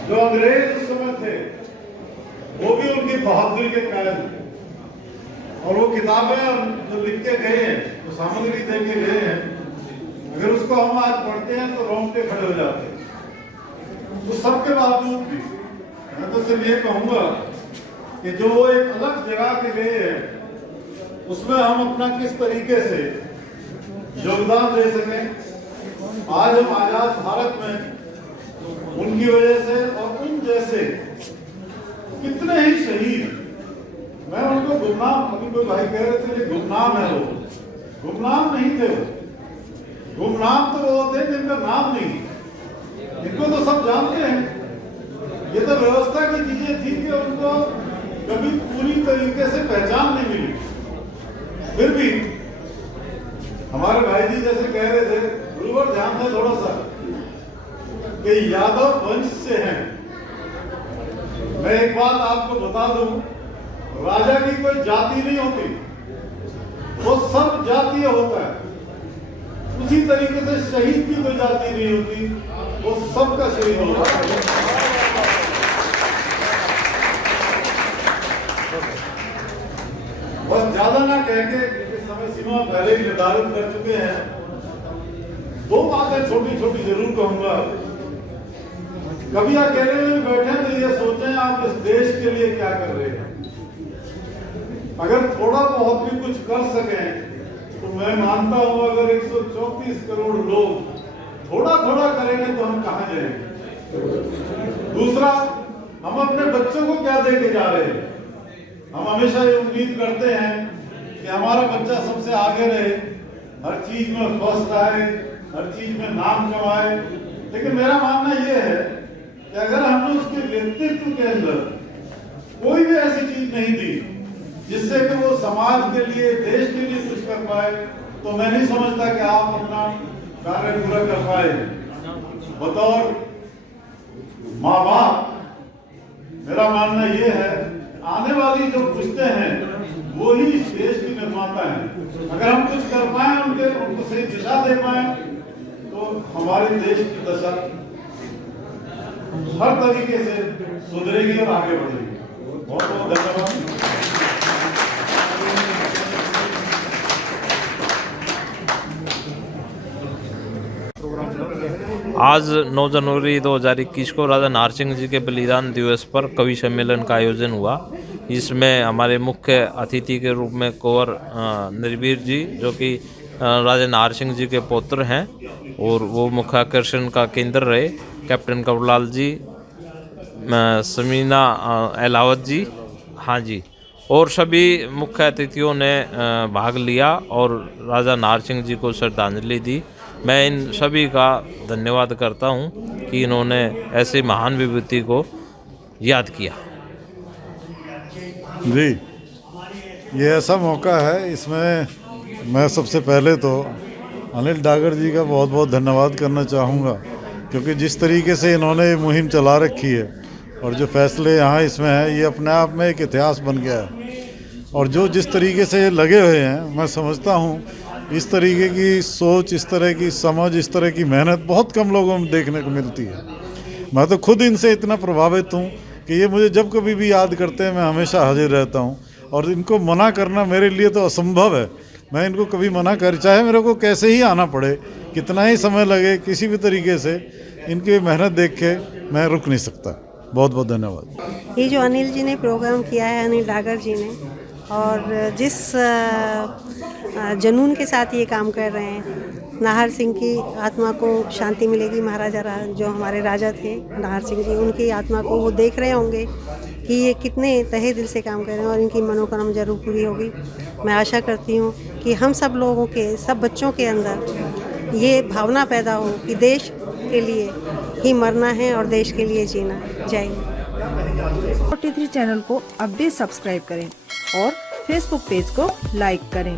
जो अंग्रेज उस समय थे वो भी उनकी बहादुरी के कायल थे। और वो किताबें जो लिख के गए हैं, जो सामग्री दे के गए हैं, अगर उसको हम आज पढ़ते हैं तो रोंगटे खड़े हो जाते हैं। उस सब के बावजूद भी मैं तो सिर्फ ये कहूंगा कि जो वो एक अलग जगह के गए हैं उसमें हम अपना किस तरीके से योगदान दे सकें। आज हम आजाद भारत में उनकी वजह से और उन जैसे कितने ही शहीद, मैं उनको गुमनाम, अभी कोई भाई कह रहे थे गुमनाम है, वो गुमनाम नहीं थे। वो गुमनाम तो वो होते हैं जिनका नाम नहीं है, इनको तो सब जानते हैं। ये तो व्यवस्था की चीजें थी कि उनको कभी पूरी तरीके से पहचान नहीं मिली। फिर भी हमारे भाई जी जैसे कह रहे थे, गुरुवर ध्यान से थोड़ा सा कि यादव वंश से हैं। मैं एक बात आपको बता दूं, राजा की कोई जाति नहीं होती, वो सब जातीय होता है। उसी तरीके से शहीद की कोई जाति नहीं होती, वो सबका शहीद होता है। बस ज्यादा ना कह के, क्योंकि समय सीमा पहले ही निर्धारित कर चुके हैं, दो बातें छोटी छोटी जरूर कहूंगा। कभी अकेले में बैठे तो ये सोचें आप इस देश के लिए क्या कर रहे हैं। अगर थोड़ा बहुत भी कुछ कर सकें तो मैं मानता हूं अगर 134 करोड़ लोग थोड़ा थोड़ा करेंगे तो हम कहां जाएंगे। दूसरा, हम अपने बच्चों को क्या देके जा रहे हैं। हम हमेशा ये उम्मीद करते हैं कि हमारा बच्चा सबसे आगे रहे, हर चीज में फर्स्ट आए, हर चीज में नाम कमाए। लेकिन मेरा मानना यह है कि अगर हमने उसके व्यक्तित्व के अंदर कोई भी ऐसी चीज नहीं दी जिससे कि वो समाज के लिए, देश के लिए कुछ कर पाए, तो मैं नहीं समझता कि आप अपना कार्य पूरा कर पाए। बतौर माँ बाप मेरा मानना ये है, आने वाली जो पुश्तें हैं वो ही इस देश की निर्माता हैं। अगर हम कुछ कर पाए, उनको सही दिशा दे पाए, तो हमारे देश की दशा हर तरीके से सुधरेगी और आगे बढ़ेगी। बहुत बहुत धन्यवाद। आज 9 जनवरी 2021 को राजा नाहर सिंह जी के बलिदान दिवस पर कवि सम्मेलन का आयोजन हुआ। इसमें हमारे मुख्य अतिथि के रूप में कुंवर नरवीर जी, जो कि राजा नाहर सिंह जी के पुत्र हैं और वो मुख्य आकर्षण का केंद्र रहे, कैप्टन कंवरलाल जी, समीना अहलावत जी, हाँ जी, और सभी मुख्य अतिथियों ने भाग लिया और राजा नाहर सिंह जी को श्रद्धांजलि दी। मैं इन सभी का धन्यवाद करता हूं कि इन्होंने ऐसे महान विभूति को याद किया। जी, ये ऐसा मौका है, इसमें मैं सबसे पहले तो अनिल डागर जी का बहुत बहुत धन्यवाद करना चाहूँगा, क्योंकि जिस तरीके से इन्होंने ये मुहिम चला रखी है और जो फैसले यहाँ इसमें है, ये अपने आप में एक इतिहास बन गया है। और जो जिस तरीके से लगे हुए हैं, मैं समझता हूँ इस तरीके की सोच, इस तरह की समझ, इस तरह की मेहनत बहुत कम लोगों में देखने को मिलती है। मैं तो खुद इनसे इतना प्रभावित हूँ कि ये मुझे जब कभी भी याद करते हैं मैं हमेशा हाजिर रहता हूँ, और इनको मना करना मेरे लिए तो असंभव है। मैं इनको कभी मना कर, चाहे मेरे को कैसे ही आना पड़े, कितना ही समय लगे, किसी भी तरीके से इनकी मेहनत देख के मैं रुक नहीं सकता। बहुत बहुत धन्यवाद। ये जो अनिल जी ने प्रोग्राम किया है, अनिल डागर जी ने, और जिस जुनून के साथ ये काम कर रहे हैं, नाहर सिंह की आत्मा को शांति मिलेगी। महाराजा जो हमारे राजा थे नाहर सिंह जी, उनकी आत्मा को वो देख रहे होंगे कि ये कितने तहे दिल से काम कर रहे हैं और इनकी मनोकामना जरूर पूरी होगी। मैं आशा करती हूँ कि हम सब लोगों के, सब बच्चों के अंदर ये भावना पैदा हो कि देश के लिए ही मरना है और देश के लिए जीना है। जय हिंद। 43 चैनल को अब भी सब्सक्राइब करें और फेसबुक पेज को लाइक करें।